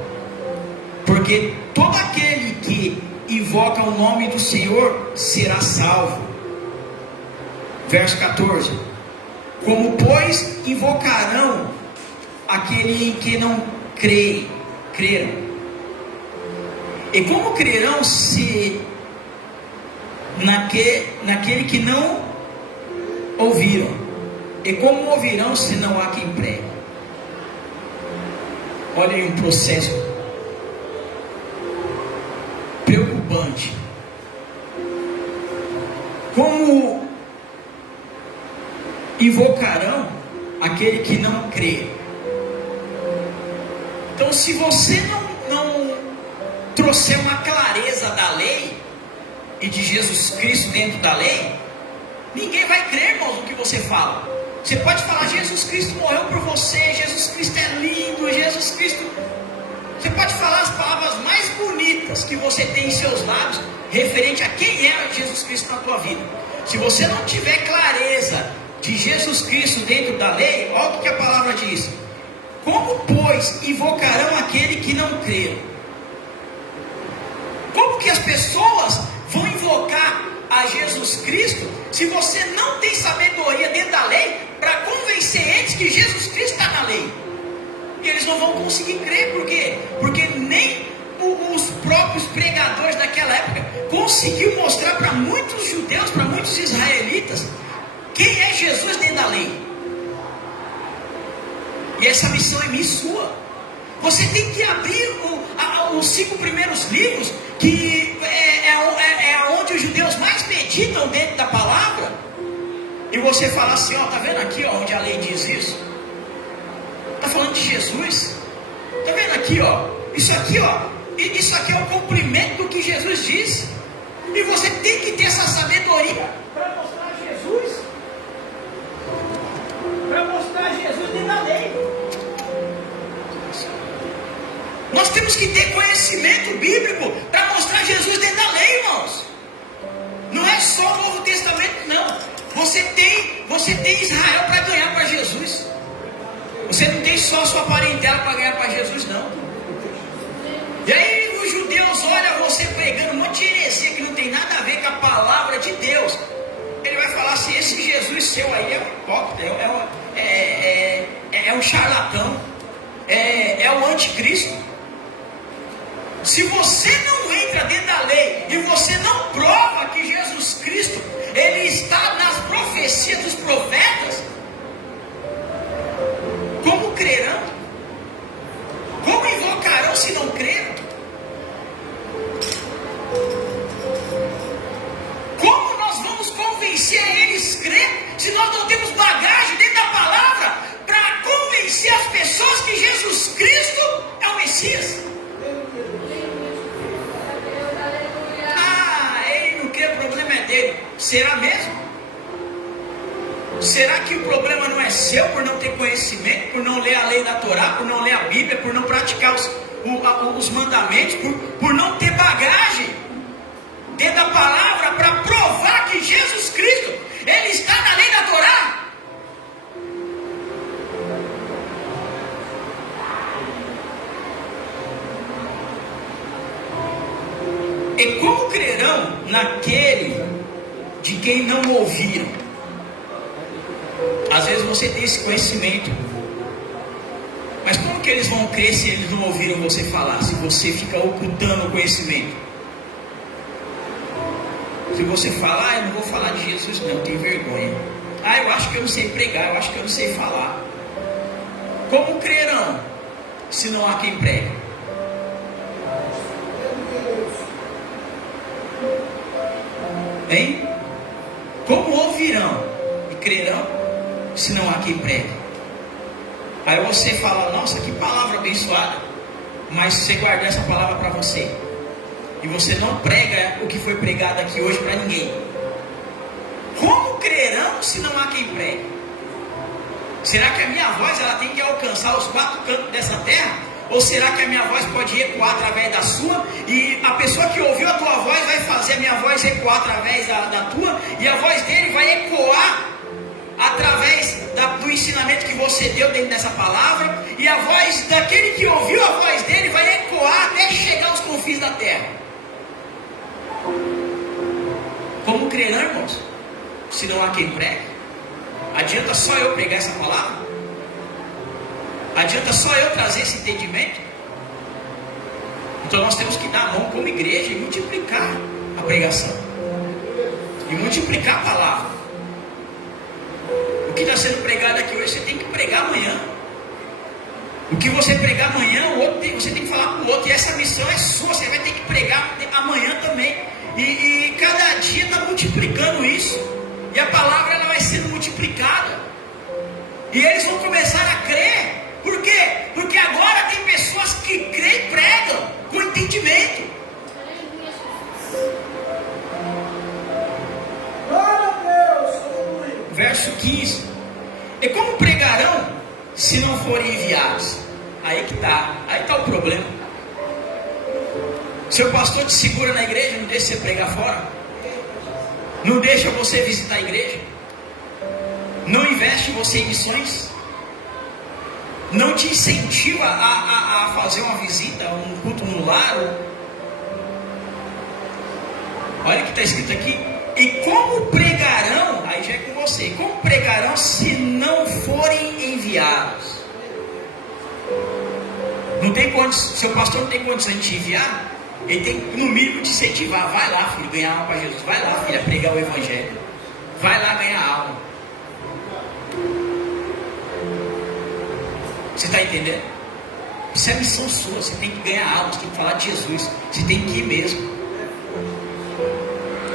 Porque todo aquele que invoca o nome do Senhor será salvo. Verso 14: como pois invocarão aquele em que não creram? E como crerão se naquele que não ouviram? E como ouvirão se não há quem pregue? Olha aí um processo preocupante. Como invocarão aquele que não crê? Então, se você não trouxer uma clareza da lei e de Jesus Cristo dentro da lei, ninguém vai crer, irmãos, no que você fala. Você pode falar: Jesus Cristo morreu por você, Jesus Cristo é lindo, Jesus Cristo... Você pode falar as palavras mais bonitas que você tem em seus lábios referente a quem é Jesus Cristo na tua vida. Se você não tiver clareza de Jesus Cristo dentro da lei, olha o que a palavra diz: como pois invocarão aquele que não crê? Como que as pessoas vão invocar a Jesus Cristo se você não tem sabedoria dentro da lei para convencer eles que Jesus Cristo está na lei? E eles não vão conseguir crer. Por quê? Porque nem os próprios pregadores daquela época conseguiu mostrar para muitos judeus, para muitos israelitas, quem é Jesus dentro da lei. E essa missão é minha e sua. Você tem que abrir os 5 primeiros livros, que é onde os judeus mais meditam dentro da palavra, e você fala assim: ó, tá vendo aqui, ó, onde a lei diz isso? Tá falando de Jesus. Tá vendo aqui, ó? Isso aqui é o cumprimento do que Jesus disse. E você tem que ter essa sabedoria para mostrar Jesus. Para mostrar Jesus dentro da lei. Nós temos que ter conhecimento bíblico para mostrar Jesus dentro da lei, irmãos. Não é só o Novo Testamento, não. Você tem Israel para ganhar para Jesus. Você não tem só a sua parentela para ganhar para Jesus, não. E aí os judeus olham você pregando um monte de heresia que não tem nada a ver com a palavra de Deus. Ele vai falar assim: esse Jesus seu aí é um hipócrita, é um charlatão, é o anticristo. Se você não entra dentro da lei e você não prova que Jesus Cristo ele está nas profecias dos profetas, como crerão? Como invocarão se não creram? Como nós vamos convencer a eles a crer se nós não temos bagagem dentro da palavra para convencer as pessoas que Jesus Cristo é o Messias? Ele não crê, o problema é dele. Será mesmo? Será que o problema não é seu por não ter conhecimento, por não ler a lei da Torá, por não ler a Bíblia, por não praticar os mandamentos, por não ter bagagem dentro da palavra para provar que Jesus Cristo ele está na lei da Torá? E como crerão naquele de quem não ouviram? Às vezes você tem esse conhecimento, mas como que eles vão crer se eles não ouviram você falar? Se você fica ocultando o conhecimento? Se você falar, eu não vou falar de Jesus não, eu tenho vergonha. Eu acho que eu não sei pregar, eu acho que eu não sei falar. Como crerão, se não há quem pregue? Hein? Como ouvirão e crerão, se não há quem pregue? Aí você fala, nossa, que palavra abençoada. Mas você guarda essa palavra para você, e você não prega o que foi pregado aqui hoje para ninguém. Como crerão se não há quem pregue? Será que a minha voz ela tem que alcançar os 4 cantos dessa terra? Ou será que a minha voz pode ecoar através da sua? E a pessoa que ouviu a tua voz vai fazer a minha voz ecoar através da tua? E a voz dele vai ecoar através do ensinamento que você deu dentro dessa palavra? E a voz daquele que ouviu a voz dele vai ecoar até chegar aos confins da terra. Como crerão, irmãos, se não há quem pregue? Adianta só eu pregar essa palavra? Adianta só eu trazer esse entendimento? Então nós temos que dar a mão como igreja e multiplicar a pregação, e multiplicar a palavra. O que está sendo pregado aqui hoje, você tem que pregar amanhã. O que você pregar amanhã, você tem que falar para o outro. E essa missão é sua, você vai ter que pregar amanhã também. E cada dia está multiplicando isso. E a palavra ela vai sendo multiplicada. E eles vão começar a crer. Por quê? Porque agora tem pessoas que creem e pregam com entendimento. Verso 15. E como pregarão se não forem enviados? Aí está o problema. Seu pastor te segura na igreja, não deixa você pregar fora, não deixa você visitar a igreja, não investe você em missões, não te incentiva a fazer uma visita, um culto no lar. Olha o que está escrito aqui. E como pregarão, aí já é com você, como pregarão se não forem enviados? Não tem condição, seu pastor não tem condição de te enviar, ele tem no mínimo te incentivar. Vai lá, filho, ganhar alma para Jesus. Vai lá, filha, pregar o evangelho. Vai lá ganhar alma. Você está entendendo? Isso é missão sua, você tem que ganhar alma, você tem que falar de Jesus, você tem que ir mesmo.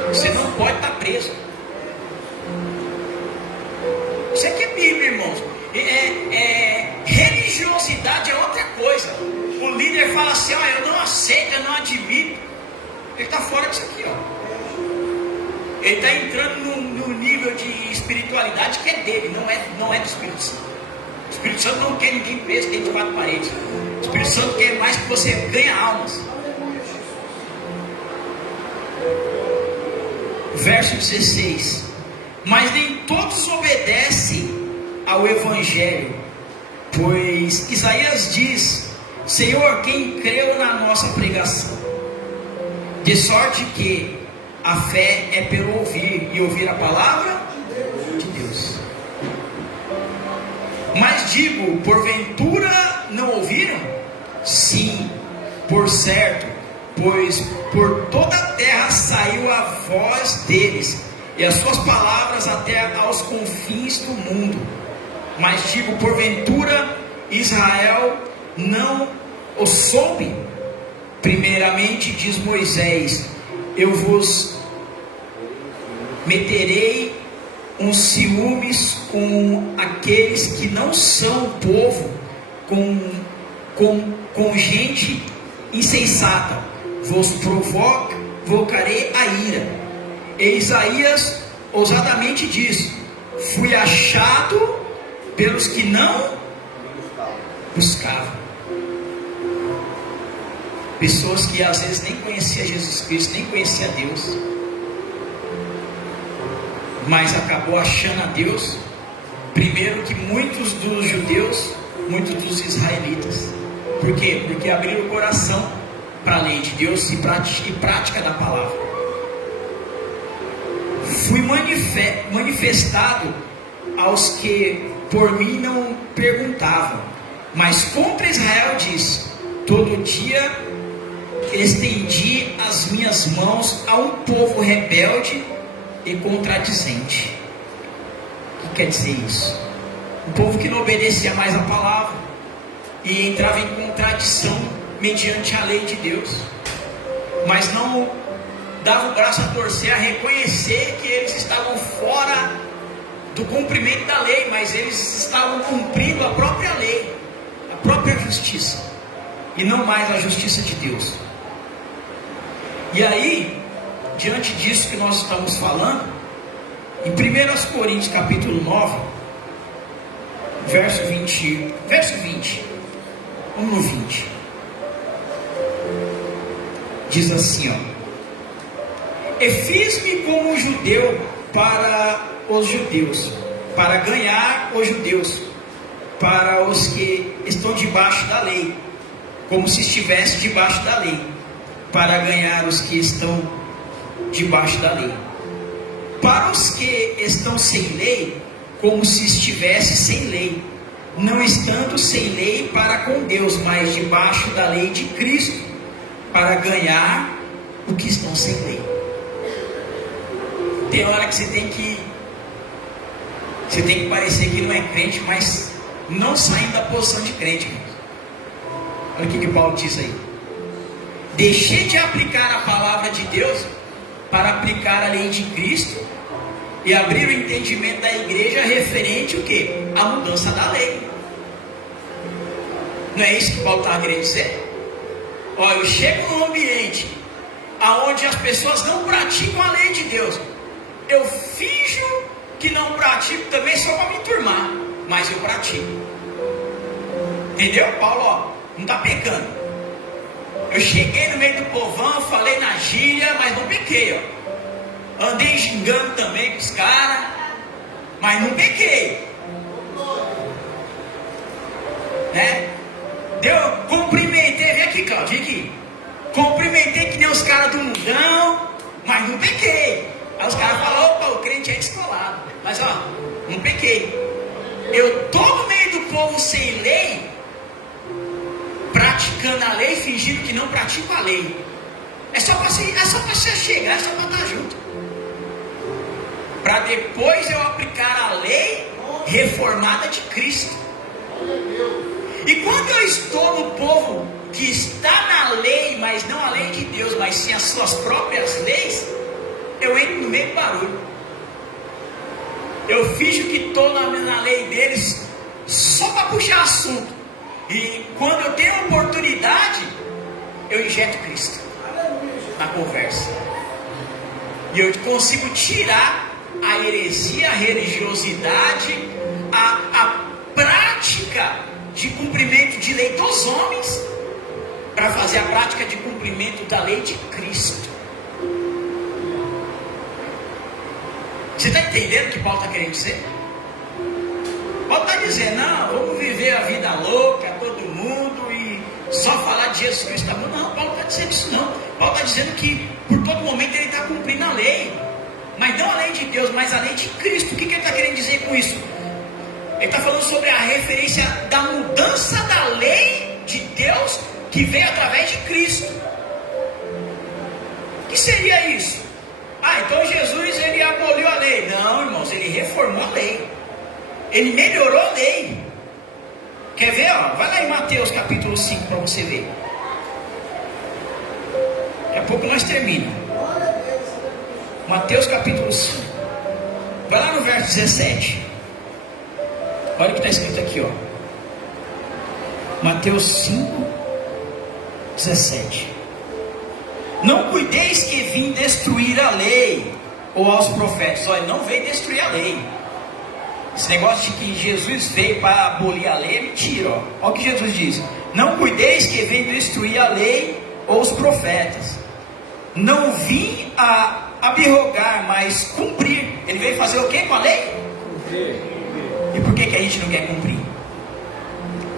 Você não pode estar preso. Isso aqui é Bíblia, irmãos. Religiosidade é outra coisa. O líder fala assim, eu não aceito, eu não admito. Ele está fora disso aqui, Ele está entrando no nível de espiritualidade que é dele, não é do Espírito Santo. O Espírito Santo não quer ninguém preso dentro de 4 paredes. O Espírito Santo quer mais que você ganhe almas. Verso 16. Mas nem todos obedecem ao Evangelho, pois Isaías diz: Senhor, quem creu na nossa pregação? De sorte que a fé é pelo ouvir, e ouvir a palavra de Deus. Mas digo, porventura não ouviram? Sim, por certo, pois por toda a terra saiu a voz deles, e as suas palavras até aos confins do mundo. Mas digo, porventura Israel não o soube? Primeiramente diz Moisés: eu vos meterei uns ciúmes com aqueles que não são povo, com gente insensata, vos provocarei a ira. E Isaías ousadamente diz: fui achado pelos que não buscavam. Pessoas que às vezes nem conheciam Jesus Cristo, nem conheciam Deus, mas acabou achando a Deus primeiro que muitos dos judeus, muitos dos israelitas. Por quê? Porque abriram o coração para a lei de Deus e prática da palavra. Fui manifestado aos que por mim não perguntavam, mas contra Israel diz: todo dia estendi as minhas mãos a um povo rebelde e contradizente. O que quer dizer isso? Um povo que não obedecia mais a palavra e entrava em contradição mediante a lei de Deus, mas não dava o braço a torcer, a reconhecer que eles estavam fora do cumprimento da lei, mas eles estavam cumprindo a própria lei, a própria justiça, e não mais a justiça de Deus. E aí, diante disso que nós estamos falando, em 1 Coríntios capítulo 9, verso 20, vamos no 20, diz assim, ó: E fiz-me como um judeu para os judeus, para ganhar os judeus, para os que estão debaixo da lei, como se estivesse debaixo da lei, para ganhar os que estão debaixo da lei, para os que estão sem lei, como se estivesse sem lei, não estando sem lei para com Deus, mas debaixo da lei de Cristo, para ganhar o que estão sem lei. Tem hora que você tem que parecer que não é crente, mas não saindo da posição de crente. Olha o que Paulo diz aí: deixei de aplicar a palavra de Deus para aplicar a lei de Cristo, e abrir o entendimento da igreja referente o quê? A mudança da lei. Não é isso que Paulo estava querendo dizer? Olha, eu chego num ambiente onde as pessoas não praticam a lei de Deus, eu finjo que não pratico também só para me turmar, mas eu pratico. Entendeu? Paulo, ó, não está pecando. Eu cheguei no meio do povão, falei na gíria, mas não pequei, ó. Andei xingando também com os caras, mas não pequei, né? Cumprimentei, vem aqui, Cláudio, vem aqui. Cumprimentei que nem os caras do mundão, mas não pequei. Aí os caras falaram: opa, o crente é descolado. Mas ó, não pequei. Eu tô no meio do povo sem lei, praticando a lei, fingindo que não pratico a lei. É só para você chegar, é só para estar junto, para depois eu aplicar a lei reformada de Cristo. E quando eu estou no povo que está na lei, mas não a lei de Deus, mas sim as suas próprias leis, eu entro no meio do barulho. Eu finjo que estou na lei deles só para puxar assunto. E quando eu tenho oportunidade, eu injeto Cristo na conversa. E eu consigo tirar a heresia, a religiosidade, a prática de cumprimento de lei dos homens, para fazer a prática de cumprimento da lei de Cristo. Você está entendendo o que Paulo está querendo dizer? Paulo está dizendo: não, vamos viver a vida louca, todo mundo, e só falar de Jesus Cristo. Não, Paulo está dizendo isso não. Paulo está dizendo que por todo momento ele está cumprindo a lei, mas não a lei de Deus, mas a lei de Cristo. O que ele está querendo dizer com isso? Ele está falando sobre a referência da mudança da lei de Deus que veio através de Cristo. O que seria isso? Então Jesus ele aboliu a lei. Não, irmãos, ele reformou a lei. Ele melhorou a lei. Quer ver? Vai lá em Mateus capítulo 5 para você ver. Daqui a pouco nós terminamos. Mateus capítulo 5. Vai lá no verso 17. Olha o que está escrito aqui, ó. Mateus 5, 17. Não cuideis que vim destruir a lei ou aos profetas. Olha, não veio destruir a lei. Esse negócio de que Jesus veio para abolir a lei é mentira, ó. Olha o que Jesus diz: não cuideis que vim destruir a lei ou os profetas. Não vim a abrogar, mas cumprir. Ele veio fazer o que com a lei? Cumprir. E por que a gente não quer cumprir?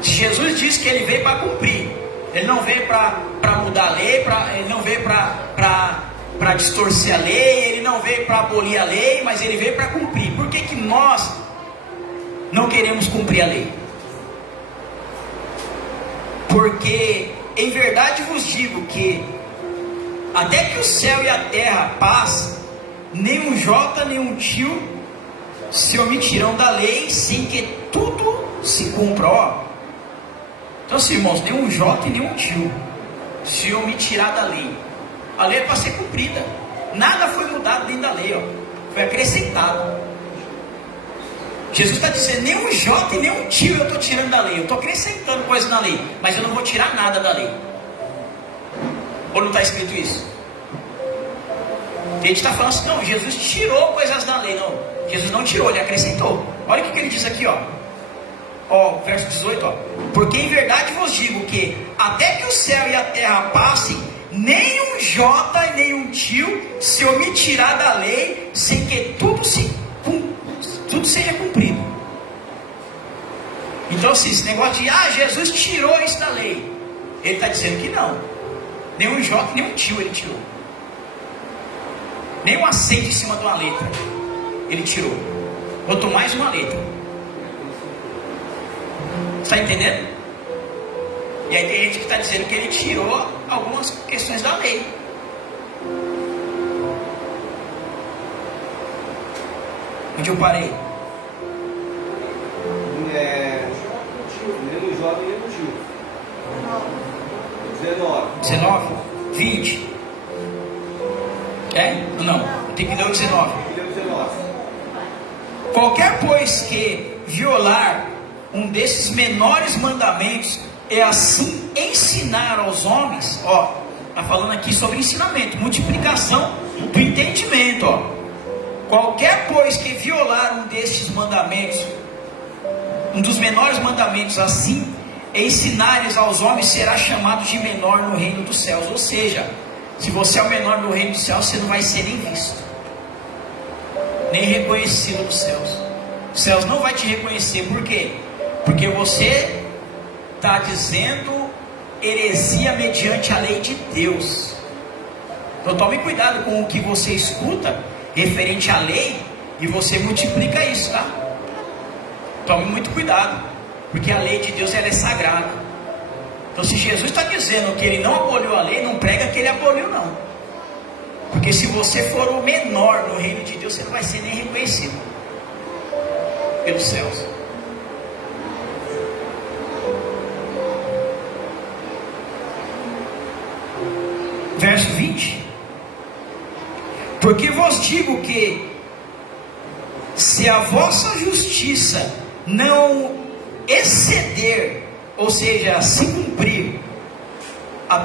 Jesus disse que ele veio para cumprir. Ele não veio para mudar a lei, ele não veio para distorcer a lei, ele não veio para abolir a lei, mas ele veio para cumprir. Por que nós não queremos cumprir a lei? Porque em verdade vos digo que até que o céu e a terra passem, nem um jota, nem um tio se omitirão da lei, sem que tudo se cumpra. Ó. Então assim, irmãos, nem um jota e nem um tio se omitirá da lei. A lei é para ser cumprida. Nada foi mudado dentro da lei, ó. Foi acrescentado. Jesus está dizendo, nem um jota e nem um tio eu estou tirando da lei. Eu estou acrescentando coisas na lei, mas eu não vou tirar nada da lei. Ou não está escrito isso? A gente está falando assim, não, Jesus tirou coisas da lei. Não, Jesus não tirou, ele acrescentou. Olha o que ele diz aqui, ó. Ó, verso 18, ó. Porque em verdade vos digo que até que o céu e a terra passem, nem um jota e nem um tio se omitirá da lei, sem que tudo seja cumprido. Então assim, esse negócio de Jesus tirou isso da lei, ele está dizendo que não. Nem um jota, nem um tio ele tirou. Nem um acento em cima de uma letra ele tirou. Botou mais uma letra. Está entendendo? E aí tem gente que está dizendo que ele tirou algumas questões da lei. Onde eu parei? Nem no jovem, nem no tio. 19, 20. É? Não, tem que dar o 19. Qualquer, pois, que violar um desses menores mandamentos e assim ensinar aos homens, ó, está falando aqui sobre ensinamento, multiplicação do entendimento, ó. Qualquer, pois, que violar um destes mandamentos, um dos menores mandamentos, assim ensinares aos homens, será chamado de menor no reino dos céus. Ou seja, se você é o menor no reino dos céus, você não vai ser nem visto, nem reconhecido nos céus. Os céus não vai te reconhecer. Por quê? Porque você está dizendo heresia mediante a lei de Deus. Então tome cuidado com o que você escuta referente à lei e você multiplica isso, tá? Tome muito cuidado, porque a lei de Deus ela é sagrada. Então se Jesus está dizendo que ele não aboliu a lei, não prega que ele aboliu, não. Porque se você for o menor no reino de Deus, você não vai ser nem reconhecido pelos céus. Verso 20. Porque vos digo que se a vossa justiça não exceder, ou seja, se cumprir a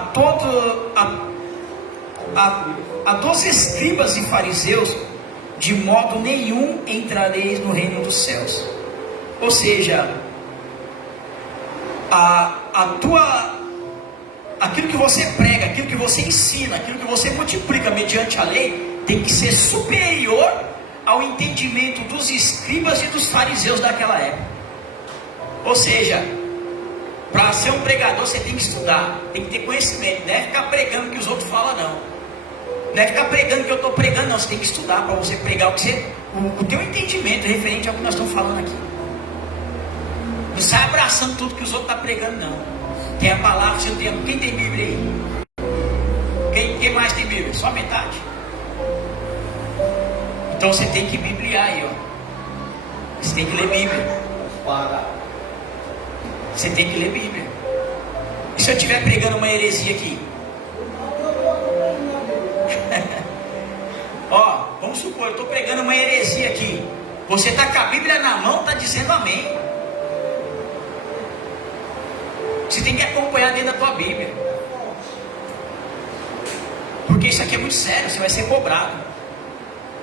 dos escribas e fariseus, de modo nenhum entrareis no reino dos céus. Ou seja, aquilo que você prega, aquilo que você ensina, aquilo que você multiplica mediante a lei, tem que ser superior ao entendimento dos escribas e dos fariseus daquela época. Ou seja, para ser um pregador você tem que estudar, tem que ter conhecimento, não é ficar pregando o que os outros falam, não. Não é ficar pregando o que eu estou pregando, não. Você tem que estudar para você pregar o teu entendimento referente ao que nós estamos falando aqui. Não sai abraçando tudo que os outros estão pregando, não. Tem a palavra, você tem. Quem tem Bíblia aí? Quem mais tem Bíblia? Só metade. Então você tem que bibliar aí, ó. Você tem que ler Bíblia. Você tem que ler Bíblia. E se eu estiver pregando uma heresia aqui? Ó, vamos supor, eu estou pregando uma heresia aqui. Você está com a Bíblia na mão, está dizendo amém. Você tem que acompanhar dentro da tua Bíblia. Porque isso aqui é muito sério, você vai ser cobrado.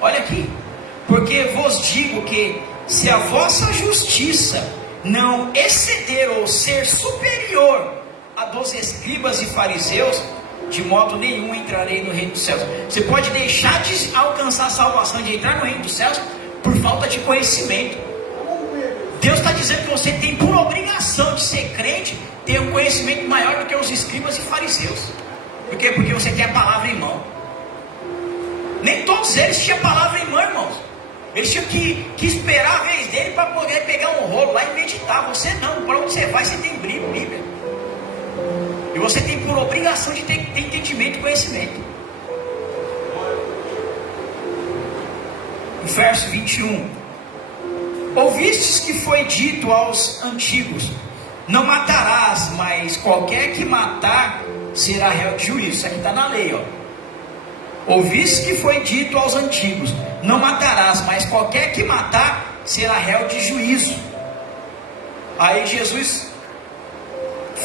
Olha aqui. Porque vos digo que se a vossa justiça não exceder ou ser superior a dos escribas e fariseus, de modo nenhum entrarei no reino dos céus. Você pode deixar de alcançar a salvação, de entrar no reino dos céus, por falta de conhecimento. Deus está dizendo que você tem por obrigação de ser crente, ter um conhecimento maior do que os escribas e fariseus. Por quê? Porque você tem a palavra em mão. Nem todos eles tinham a palavra em mão, irmãos. Eles tinham que esperar a vez dele para poder pegar um rolo lá e meditar. Você não, para onde você vai, você tem Bíblia. E você tem por obrigação de ter entendimento e conhecimento. verso 21. Ouvistes que foi dito aos antigos: não matarás, mas qualquer que matar será réu de juízo. Isso aqui está na lei, ó. Ouvistes que foi dito aos antigos: não matarás, mas qualquer que matar será réu de juízo. Aí Jesus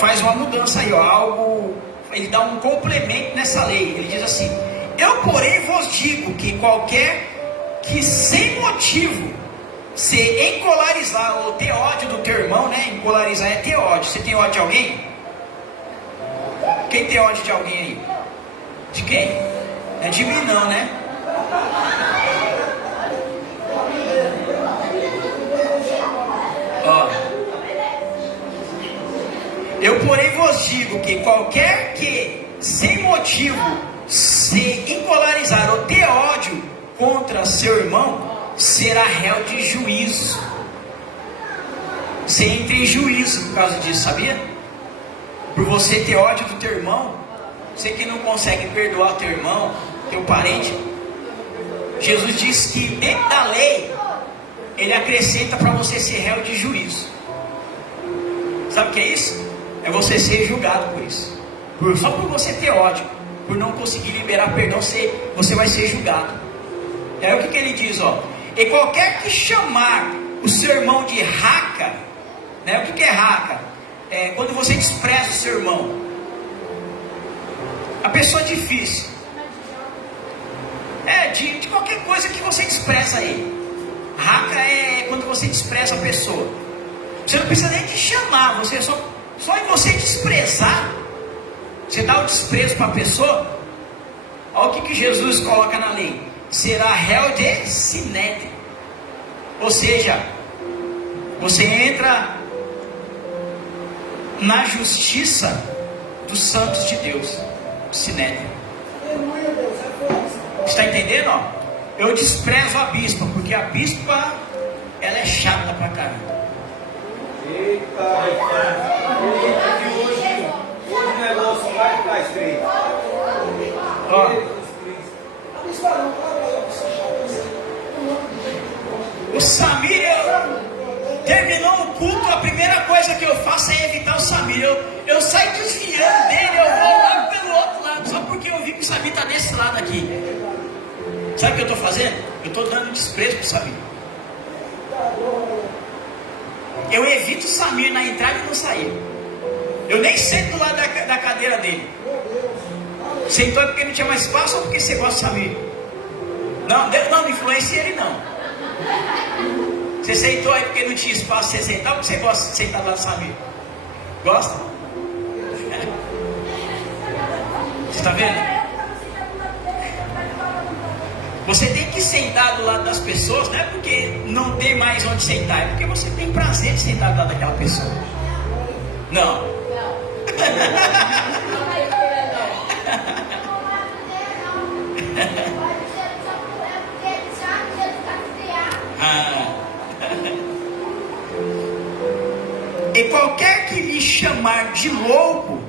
faz uma mudança aí, ó, ele dá um complemento nessa lei. Ele diz assim: eu porém vos digo que qualquer que sem motivo se encolarizar ou ter ódio do teu irmão, né? Encolarizar é ter ódio. Você tem ódio de alguém? Quem tem ódio de alguém aí? De quem? É de mim não, né? Ó, eu porém vos digo que qualquer que sem motivo se encolarizar ou ter ódio contra seu irmão será réu de juízo. Você entra em juízo por causa disso, sabia? Por você ter ódio do teu irmão, você que não consegue perdoar teu irmão, teu parente. Jesus disse que dentro da lei ele acrescenta para você ser réu de juízo. Sabe o que é isso? É você ser julgado por isso. Só por você ter ódio, por não conseguir liberar perdão, você vai ser julgado. E aí o que ele diz, ó? E qualquer que chamar o seu irmão de raca, né? O que é raca? É quando você despreza o seu irmão. A pessoa difícil. De qualquer coisa que você despreza aí. Raca é quando você despreza a pessoa. Você não precisa nem de chamar, você só em você desprezar, você dá o desprezo para a pessoa. Olha o que Jesus coloca na lei: será réu de sinédrio. Ou seja, você entra na justiça dos santos de Deus. Sinédrio. Está entendendo? Ó? Eu desprezo a bispa, porque a bispa ela é chata pra caramba. Eita, hoje o negócio vai ficar estreito. Ó, o Samir, terminou o culto, a primeira coisa que eu faço é evitar o Samir. Eu saio desviando dele, eu vou lá pelo outro lado, só porque eu vi que o Samir está desse lado aqui. Sabe o que eu estou fazendo? Eu estou dando desprezo para o Samir. Eu evito o Samir na entrada e no sair. Eu nem sento do lado da cadeira dele. Sentou porque não tinha mais espaço ou porque você gosta do Samir? Não influencia ele não. Você sentou aí porque não tinha espaço para você sentar ou porque você gosta de sentar do lado do Samir? Gosta? Você está vendo? Você tem que sentar do lado das pessoas, não é porque não tem mais onde sentar, é porque você tem prazer de sentar do lado daquela pessoa. Não. E qualquer que me chamar de louco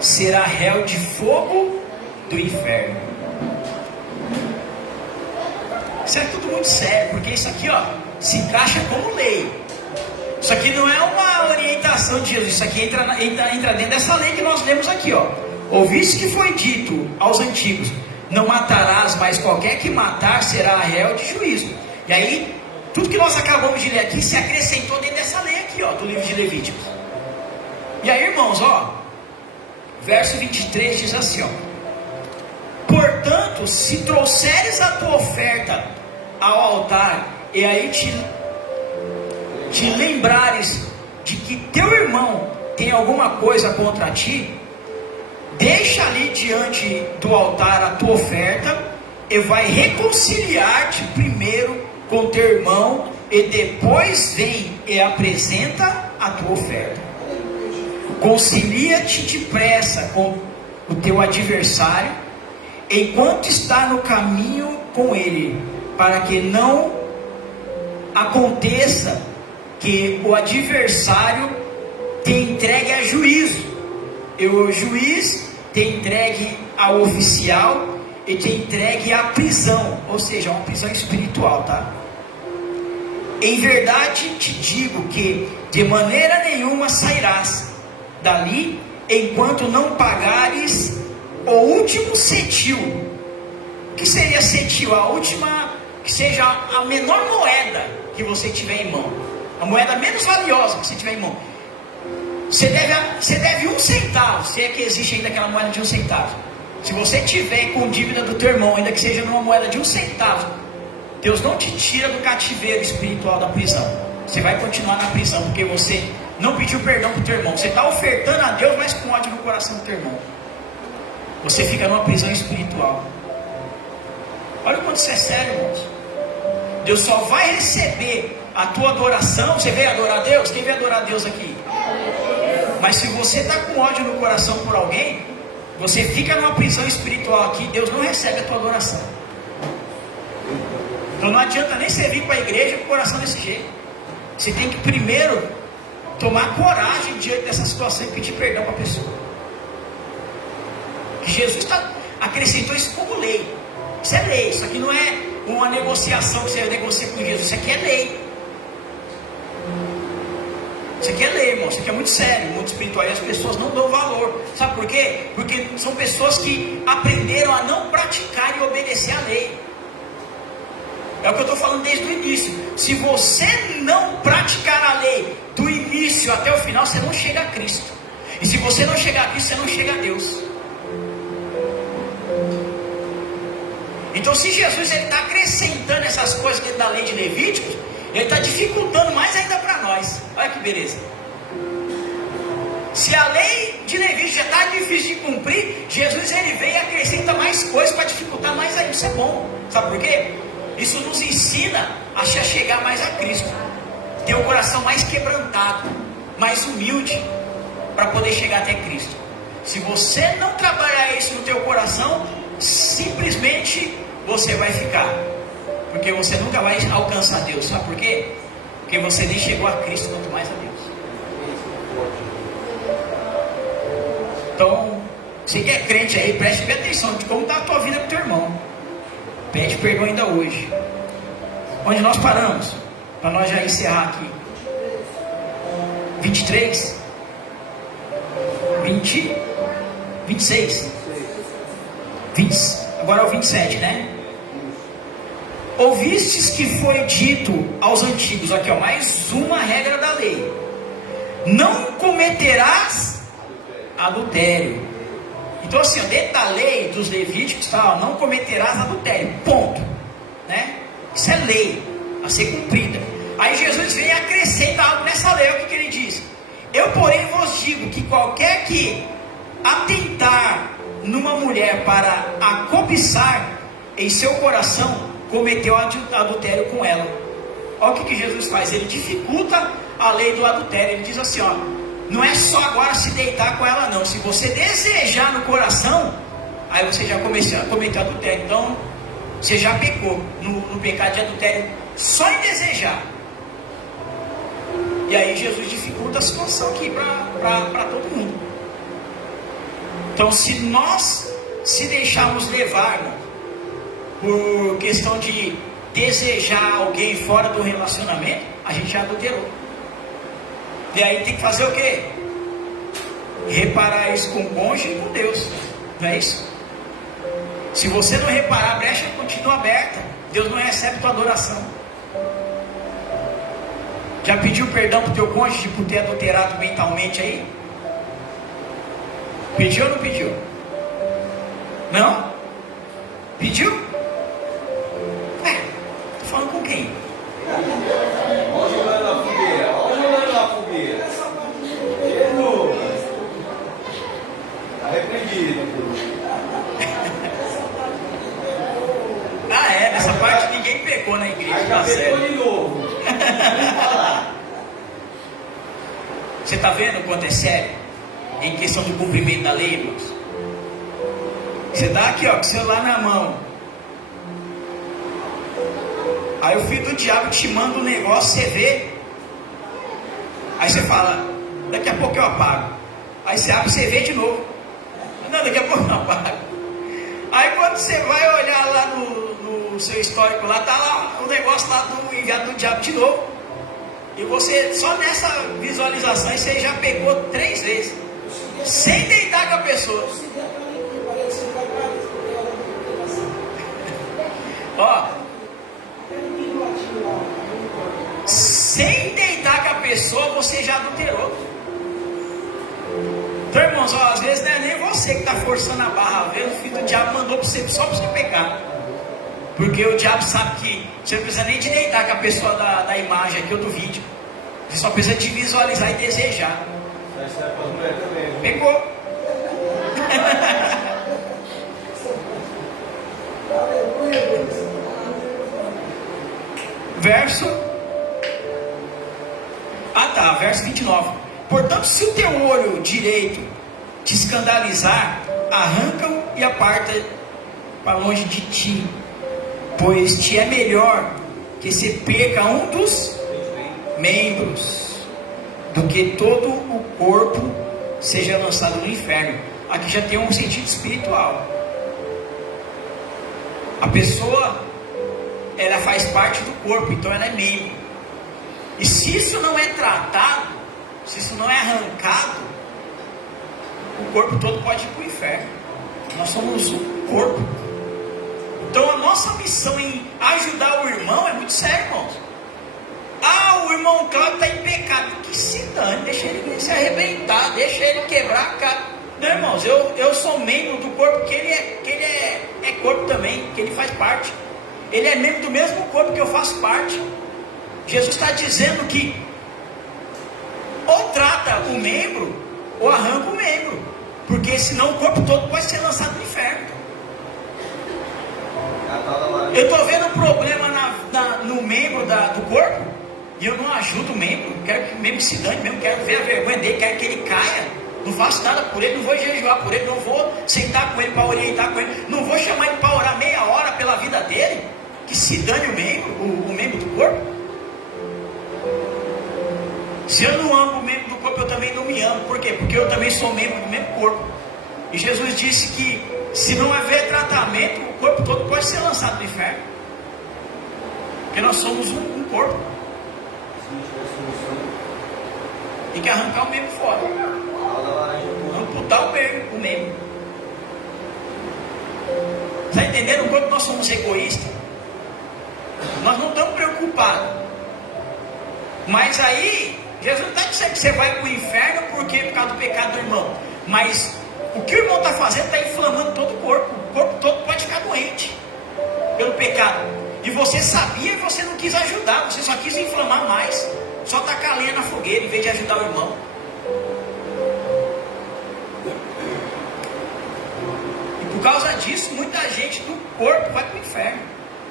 será réu de fogo do inferno. Isso é tudo muito sério, porque isso aqui, ó, se encaixa como lei. Isso aqui não é uma orientação de Jesus, isso aqui entra dentro dessa lei que nós lemos aqui, ó. Ouviste que foi dito aos antigos: não matarás, mas qualquer que matar será réu de juízo. E aí, tudo que nós acabamos de ler aqui se acrescentou dentro dessa lei aqui, ó, do livro de Levíticos. E aí, irmãos, ó, verso 23 diz assim, ó: portanto, se trouxeres a tua oferta ao altar, e aí te lembrares de que teu irmão tem alguma coisa contra ti, deixa ali diante do altar a tua oferta, e vai reconciliar-te primeiro com teu irmão, e depois vem e apresenta a tua oferta. Concilia-te depressa com o teu adversário, enquanto está no caminho com ele, para que não aconteça que o adversário te entregue a juízo, e o juiz te entregue ao oficial, e te entregue à prisão, ou seja, uma prisão espiritual, tá? Em verdade te digo que de maneira nenhuma sairás dali, enquanto não pagares o último cetil. O que seria cetil? A última, que seja a menor moeda que você tiver em mão, a moeda menos valiosa que você tiver em mão. Você deve 1 centavo, se é que existe ainda aquela moeda de 1 centavo. Se você tiver com dívida do teu irmão, ainda que seja numa moeda de 1 centavo, Deus não te tira do cativeiro espiritual da prisão. Você vai continuar na prisão, porque você não pediu perdão para o teu irmão. Você está ofertando a Deus, mas com ódio no coração do teu irmão. Você fica numa prisão espiritual. Olha o quanto isso é sério, irmãos. Deus só vai receber a tua adoração. Você veio adorar a Deus? Quem veio adorar a Deus aqui? Mas se você está com ódio no coração por alguém, você fica numa prisão espiritual aqui, Deus não recebe a tua adoração. Então não adianta nem você vir para a igreja com o coração desse jeito. Você tem que primeiro tomar coragem diante dessa situação e pedir perdão para a pessoa. Que Jesus acrescentou isso como lei. Isso é lei, isso aqui não é uma negociação que você negocia com Jesus, isso aqui é lei. Isso aqui é lei, irmão, isso aqui é muito sério, muito espiritual, e as pessoas não dão valor. Sabe por quê? Porque são pessoas que aprenderam a não praticar e obedecer a lei. É o que eu estou falando desde o início. Se você não praticar a lei do início até o final, você não chega a Cristo. E se você não chegar a Cristo, você não chega a Deus. Então, se Jesus está acrescentando essas coisas dentro da lei de Levíticos, ele está dificultando mais ainda para nós. Olha que beleza. Se a lei de Levíticos já está difícil de cumprir, Jesus ele vem e acrescenta mais coisas para dificultar mais ainda. Isso é bom. Sabe por quê? Isso nos ensina a chegar mais a Cristo. Ter um coração mais quebrantado, mais humilde, para poder chegar até Cristo. Se você não trabalhar isso no teu coração, simplesmente você vai ficar. Porque você nunca vai alcançar Deus. Sabe por quê? Porque você nem chegou a Cristo, quanto mais a Deus. Então, você que é crente aí, preste bem atenção de como está a tua vida com o teu irmão. Pede perdão ainda hoje. Onde nós paramos? Para nós já encerrar aqui. 23 20 26 20, agora é o 27, né? Ouvistes que foi dito aos antigos, aqui ó, mais uma regra da lei: não cometerás adultério. Então assim, ó, dentro da lei dos Levíticos, tá, ó, não cometerás adultério, ponto, né? Isso é lei a ser cumprida. Aí Jesus vem e acrescenta algo nessa lei. O que ele diz? Eu porém vos digo que qualquer que atentar numa mulher para a cobiçar em seu coração, cometeu adultério com ela. Olha o que Jesus faz. Ele dificulta a lei do adultério. Ele diz assim, ó, não é só agora se deitar com ela não. Se você desejar no coração, aí você já cometeu adultério. Então você já pecou no pecado de adultério só em desejar. E aí Jesus dificulta a situação aqui para todo mundo. Então se nós se deixarmos levar, irmão, por questão de desejar alguém fora do relacionamento, a gente já adulterou. E aí tem que fazer o quê? Reparar isso com o cônjuge e com Deus. Não é isso? Se você não reparar, a brecha continua aberta. Deus não recebe tua adoração. Já pediu perdão pro teu cônjuge por ter adulterado mentalmente aí? Pediu ou não pediu? Não? Pediu? Tô falando com quem? Olha jogando na fogueira, olha jogando na fogueira. Tá repreendido. Ah, é, nessa parte ninguém pecou na igreja. Aí já pegou de novo. Você está vendo o quanto é sério em questão do cumprimento da lei, irmãos? Você está aqui, ó, com o celular na mão. Aí o filho do diabo te manda um negócio, você vê. Aí você fala, daqui a pouco eu apago. Aí você abre e você vê de novo. Não, daqui a pouco eu apago. Aí quando você vai olhar lá no seu histórico, lá tá lá o negócio lá do enviado do diabo de novo. E você, só nessa visualização, você já pegou 3 vezes. Sem deitar com a pessoa. Ó, sem deitar com a pessoa, você já adulterou. Então, irmãos, ó, às vezes não é nem você que está forçando a barra. Às vezes o filho do diabo mandou para você só para você pecar. Porque o diabo sabe que você não precisa nem de deitar com a pessoa da imagem aqui ou do vídeo. Você só precisa de visualizar e desejar. Pegou. Verso 29. Portanto, se o teu olho direito te escandalizar, arranca-o e aparta para longe de ti, pois te é melhor que se perca um dos membros do que todo o corpo seja lançado no inferno. Aqui já tem um sentido espiritual. A pessoa, ela faz parte do corpo, então ela é membro. E se isso não é tratado, se isso não é arrancado, o corpo todo pode ir para o inferno. Nós somos um corpo. Então a nossa missão em ajudar o irmão é muito séria, irmãos. Ah, o irmão Cláudio está em pecado. Que se dane, deixa ele se arrebentar, deixa ele quebrar a cara. Não, irmãos, eu sou membro do corpo, que ele é corpo também, que ele faz parte. Ele é membro do mesmo corpo que eu faço parte. Jesus está dizendo que ou trata o membro, ou arranca o membro, porque senão o corpo todo pode ser lançado no inferno. Eu estou vendo um problema no membro do corpo, e eu não ajudo o membro, quero que o membro se dane mesmo, quero ver a vergonha dele, quero que ele caia, não faço nada por ele, não vou jejuar por ele, não vou sentar com ele para orientar com ele, não vou chamar ele para orar meia hora pela vida dele, que se dane o membro do corpo. Se eu não amo o membro do corpo, eu também não me amo. Por quê? Porque eu também sou membro do mesmo corpo. E Jesus disse que se não haver tratamento, o corpo todo pode ser lançado no inferno. Porque nós somos um corpo. Tem que arrancar o membro fora. Amputar o membro. Está entendendo? Quando nós somos egoístas, nós não estamos preocupados. Mas aí Jesus não está dizendo que você vai para o inferno por causa do pecado do irmão. Mas o que o irmão está fazendo está inflamando todo o corpo. O corpo todo pode ficar doente pelo pecado. E você sabia e você não quis ajudar. Você só quis inflamar mais. Só tacar lenha na fogueira em vez de ajudar o irmão. E por causa disso, muita gente do corpo vai para o inferno.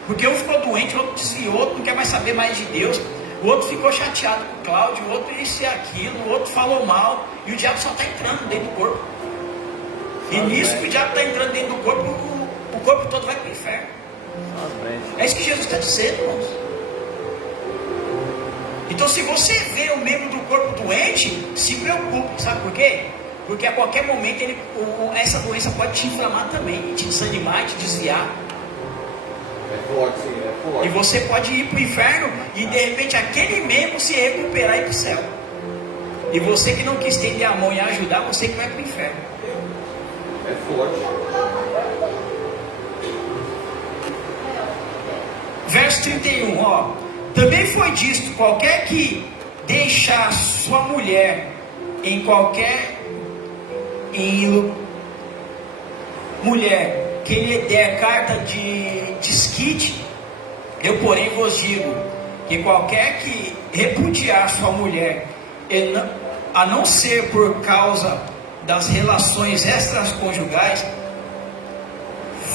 Porque um ficou doente, o outro desviou, o outro não quer mais saber mais de Deus. O outro ficou chateado com o Cláudio, o outro isso e aquilo, o outro falou mal, e o diabo só está entrando dentro do corpo. E nisso que o diabo está entrando dentro do corpo, o corpo todo vai para o inferno. É isso que Jesus está dizendo, irmãos. Então se você vê o membro do corpo doente, se preocupe, sabe por quê? Porque a qualquer momento essa doença pode te inflamar também, te desanimar, te desviar. É forte, sim, é forte. E você pode ir para o inferno e de repente aquele membro se recuperar e ir para o céu. E você que não quis estender a mão e ajudar, você que vai para o inferno. É forte. Verso 31, ó. Também foi dito: qualquer que deixar sua mulher mulher que lhe der carta de desquite, eu porém vos digo que qualquer que repudiar sua mulher, a não ser por causa das relações extraconjugais,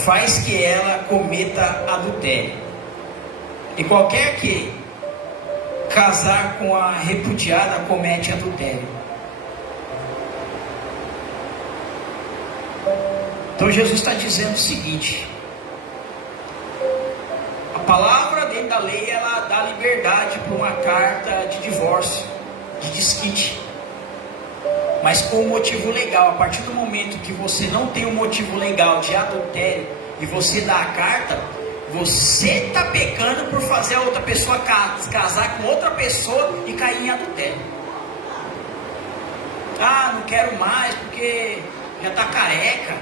faz que ela cometa adultério. E qualquer que casar com a repudiada comete adultério. Então Jesus está dizendo o seguinte: a palavra dentro da lei, ela dá liberdade para uma carta de divórcio, de desquite. mas com um motivo legal. A partir do momento que você não tem um motivo legal de adultério e você dá a carta, você está pecando por fazer a outra pessoa casar com outra pessoa e cair em adultério. Ah, não quero mais porque já está careca,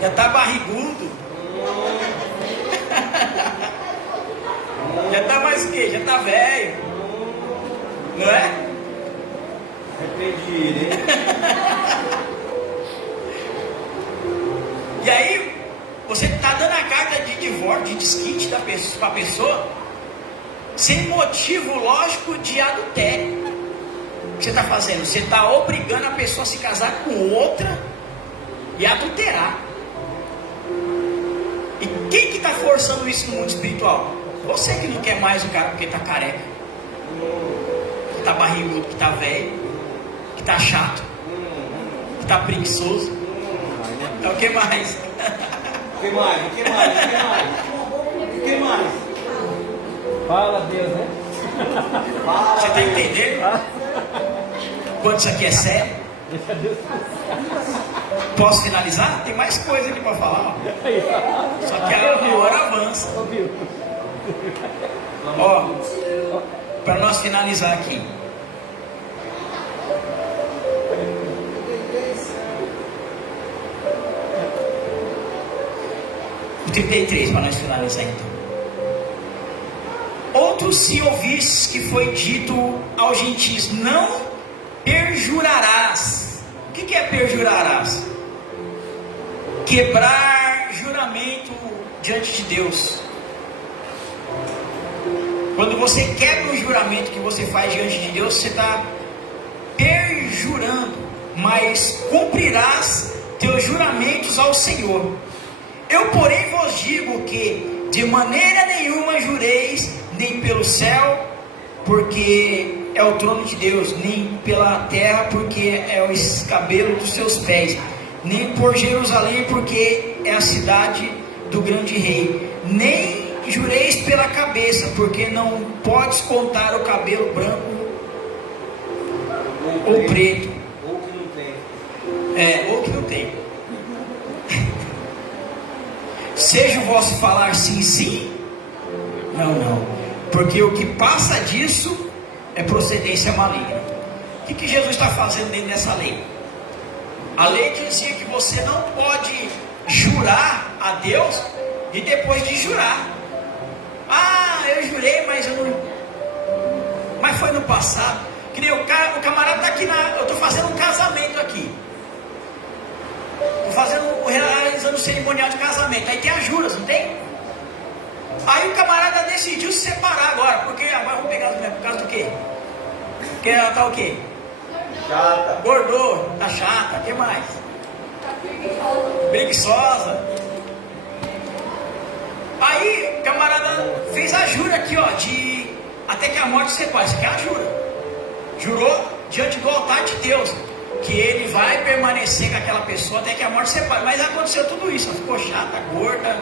já está barrigudo, já está mais o quê? Já está velho, não é? Arrependido, hein? E aí, você está dando a carta de divórcio, de desquite para a pessoa, sem motivo lógico de adultério. O que você está fazendo? Você está obrigando a pessoa a se casar com outra e adulterar. E quem que está forçando isso no mundo espiritual? Você que não quer mais o cara porque está careca, que está barrigudo, que está velho, que está chato, que está preguiçoso. Então o que mais? O que mais? O que mais? O que mais? O que mais? Fala Deus, né? Fala, Você está Deus. entendendo? Quanto isso aqui é sério? Deixa Deus. Posso finalizar? Tem mais coisa aqui para falar. Aí, ó. Só que a hora avança. Ouviu? Ó, para nós finalizar aqui. O 33, para nós finalizar então. Outros se ouvistes que foi dito aos gentios, não perjurarás. O que é perjurarás? Quebrar juramento diante de Deus. Quando você quebra o juramento que você faz diante de Deus, você está perjurando, mas cumprirás teus juramentos ao Senhor. Eu, porém, vos digo que de maneira nenhuma jureis, nem pelo céu, porque é o trono de Deus, nem pela terra, porque é o escabelo dos seus pés, nem por Jerusalém, porque é a cidade do grande rei, nem jureis pela cabeça, porque não podes contar o cabelo branco ou preto. Ou que não tem. Ou que não tem. Seja o vosso falar sim, sim, não, não, porque o que passa disso é procedência maligna. O que Jesus está fazendo dentro dessa lei? A lei dizia que você não pode jurar a Deus e depois de jurar. Ah, eu jurei, mas eu não. Mas foi no passado. Que nem o camarada está aqui eu estou fazendo um casamento aqui. Realizando o cerimonial de casamento. Aí tem as juras, não tem? Aí o camarada decidiu se separar agora. Porque agora vamos pegar por causa do quê? Porque ela está o quê? Chata. Gordou, tá chata, o que mais? Preguiçosa. Aí o camarada fez a jura aqui, ó, de até que a morte separe. Isso aqui é a jura. Jurou diante do altar de Deus que ele vai permanecer com aquela pessoa até que a morte separe. Mas aconteceu tudo isso. Ela ficou chata, gorda,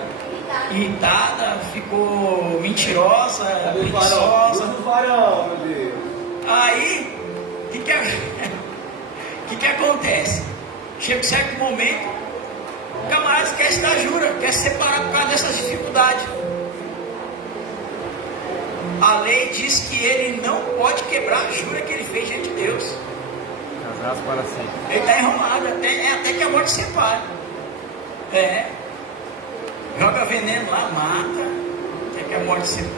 irritada, ficou mentirosa, preguiçosa. Do farol, meu Deus. Aí, o que acontece? Chega um certo momento, o camarada esquece da jura, quer se separar por causa dessas dificuldades. A lei diz que ele não pode quebrar a jura que ele fez diante de Deus. Casar para sempre. Ele está enrolado, até que a morte separe. Joga veneno lá, mata, até que a morte separe.